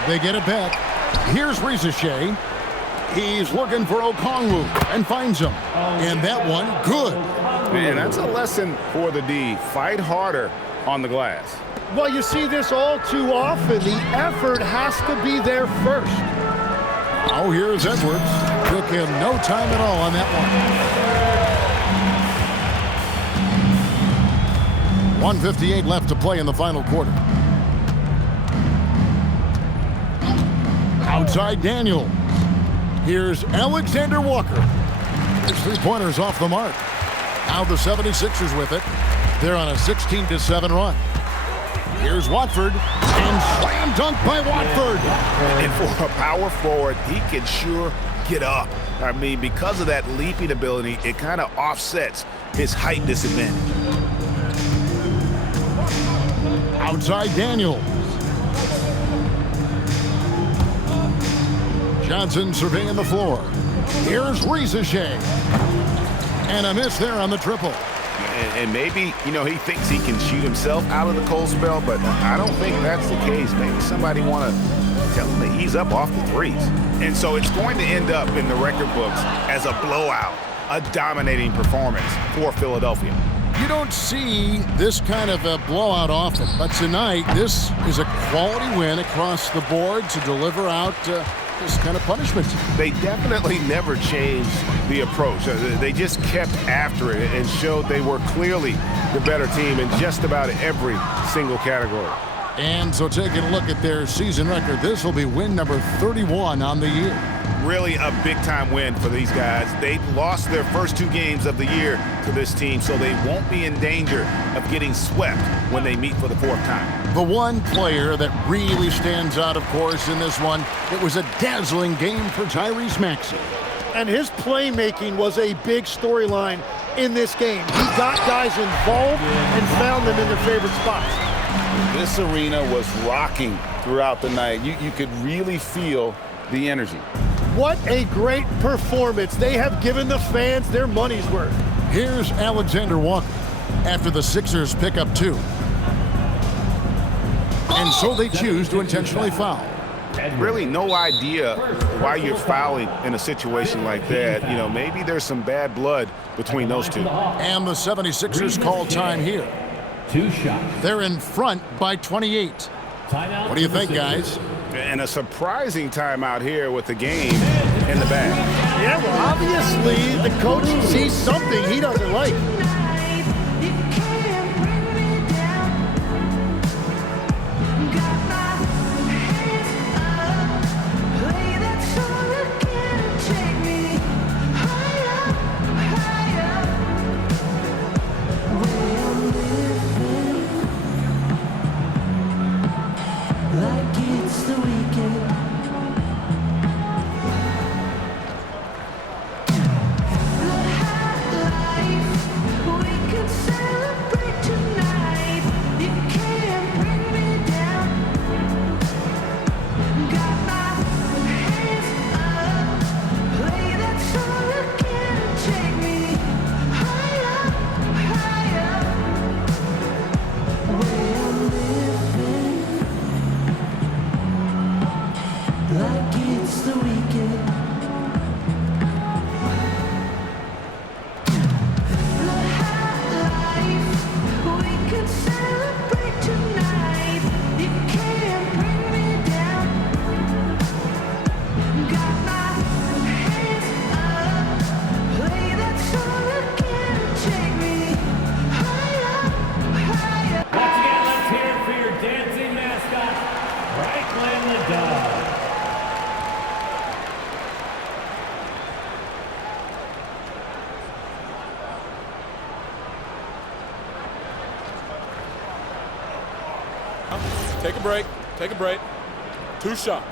They get it back. Here's Shea. He's looking for Okongwu and finds him. And that one, good. And that's a lesson for the D. Fight harder on the glass. Well, you see this all too often. The effort has to be there first. Oh, here's Edwards. Took him no time at all on that one. 1:58 left to play in the final quarter. Outside Daniel. Here's Alexander Walker. His three-pointers off the mark. Now the 76ers with it. They're on a 16-7 run. Here's Watford, and slam dunk by Watford. And for a power forward, he can sure get up. I mean, because of that leaping ability, it kind of offsets his height disadvantage. Outside Daniels. Johnson surveying the floor. Here's Shea. And a miss there on the triple. And maybe, you know, he thinks he can shoot himself out of the cold spell, but I don't think that's the case. Maybe somebody want to tell him to ease up off the threes. And so it's going to end up in the record books as a blowout, a dominating performance for Philadelphia. You don't see this kind of a blowout often, but tonight this is a quality win across the board to deliver out this kind of punishment. They definitely never changed the approach. They just kept after it and showed they were clearly the better team in just about every single category. And so taking a look at their season record, this will be win number 31 on the year. Really a big-time win for these guys. They lost their first 2 games of the year to this team, so they won't be in danger of getting swept when they meet for the 4th time. The one player that really stands out, of course, in this one, it was a dazzling game for Tyrese Maxey. And his playmaking was a big storyline in this game. He got guys involved and found them in their favorite spots. This arena was rocking throughout the night. You could really feel the energy. What a great performance. They have given the fans their money's worth. Here's Alexander Walker after the Sixers pick up 2. And so they choose to intentionally foul. Really no idea why you're fouling in a situation like that. You know, maybe there's some bad blood between those two. And the 76ers call time here. 2 shots. They're in front by 28. What do you think, guys? And a surprising timeout here with the game in the bag. Yeah, well, obviously the coach sees something he doesn't like. Take a break. Take a break. 2 shots.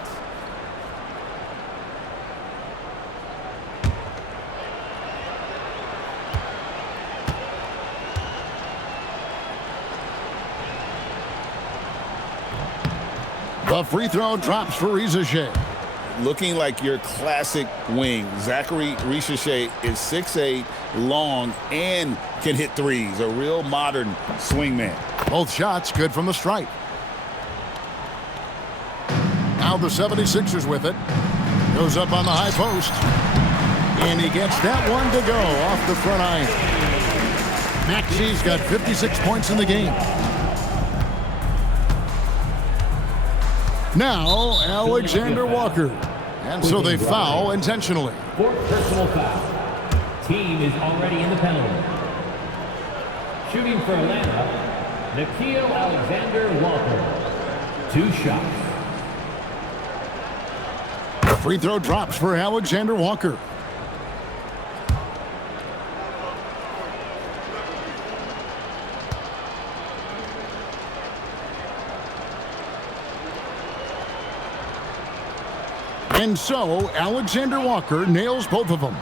The free throw drops for Shea. looking like your classic wing. Zachary Richeche is 6'8", long, and can hit threes. A real modern swingman. Both shots good from the stripe. Now the 76ers with it. Goes up on the high post. And he gets that one to go off the front iron. Maxey's got 56 points in the game. Now Alexander Walker. And so they foul intentionally. Fourth personal foul. Team is already in the penalty. Shooting for Atlanta, Nickeil Alexander-Walker. 2 shots. The free throw drops for Alexander Walker. And so, Alexander Walker nails both of them.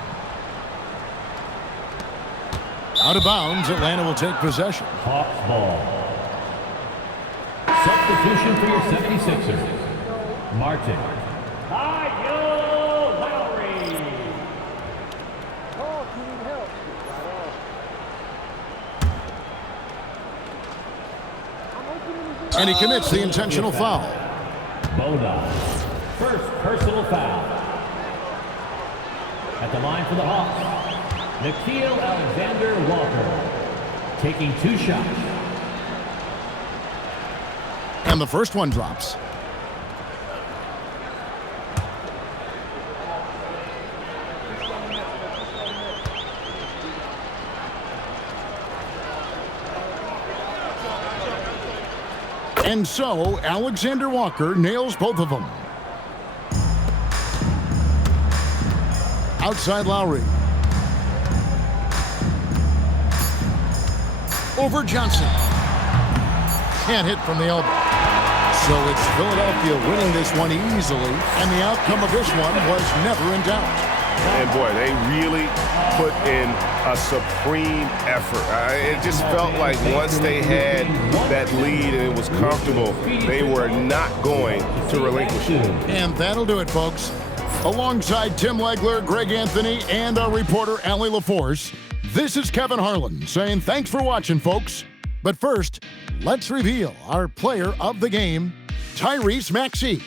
Out of bounds, Atlanta will take possession. Hawks ball. Substitution for your 76ers. Martin. Lowry. And he commits the intentional foul. Boda. First personal foul. At the line for the Hawks, Nickeil Alexander-Walker taking 2 shots. And the first one drops. And so, Alexander Walker nails both of them. Outside Lowry. Over Johnson. Can't hit from the elbow. So it's Philadelphia winning this one easily, and the outcome of this one was never in doubt. And boy, they really put in a supreme effort. It just felt like once they had that lead and it was comfortable, they were not going to relinquish it. And that'll do it, folks. Alongside Tim Legler, Greg Anthony, and our reporter, Allie LaForce, this is Kevin Harlan saying thanks for watching, folks. But first, let's reveal our player of the game, Tyrese Maxey.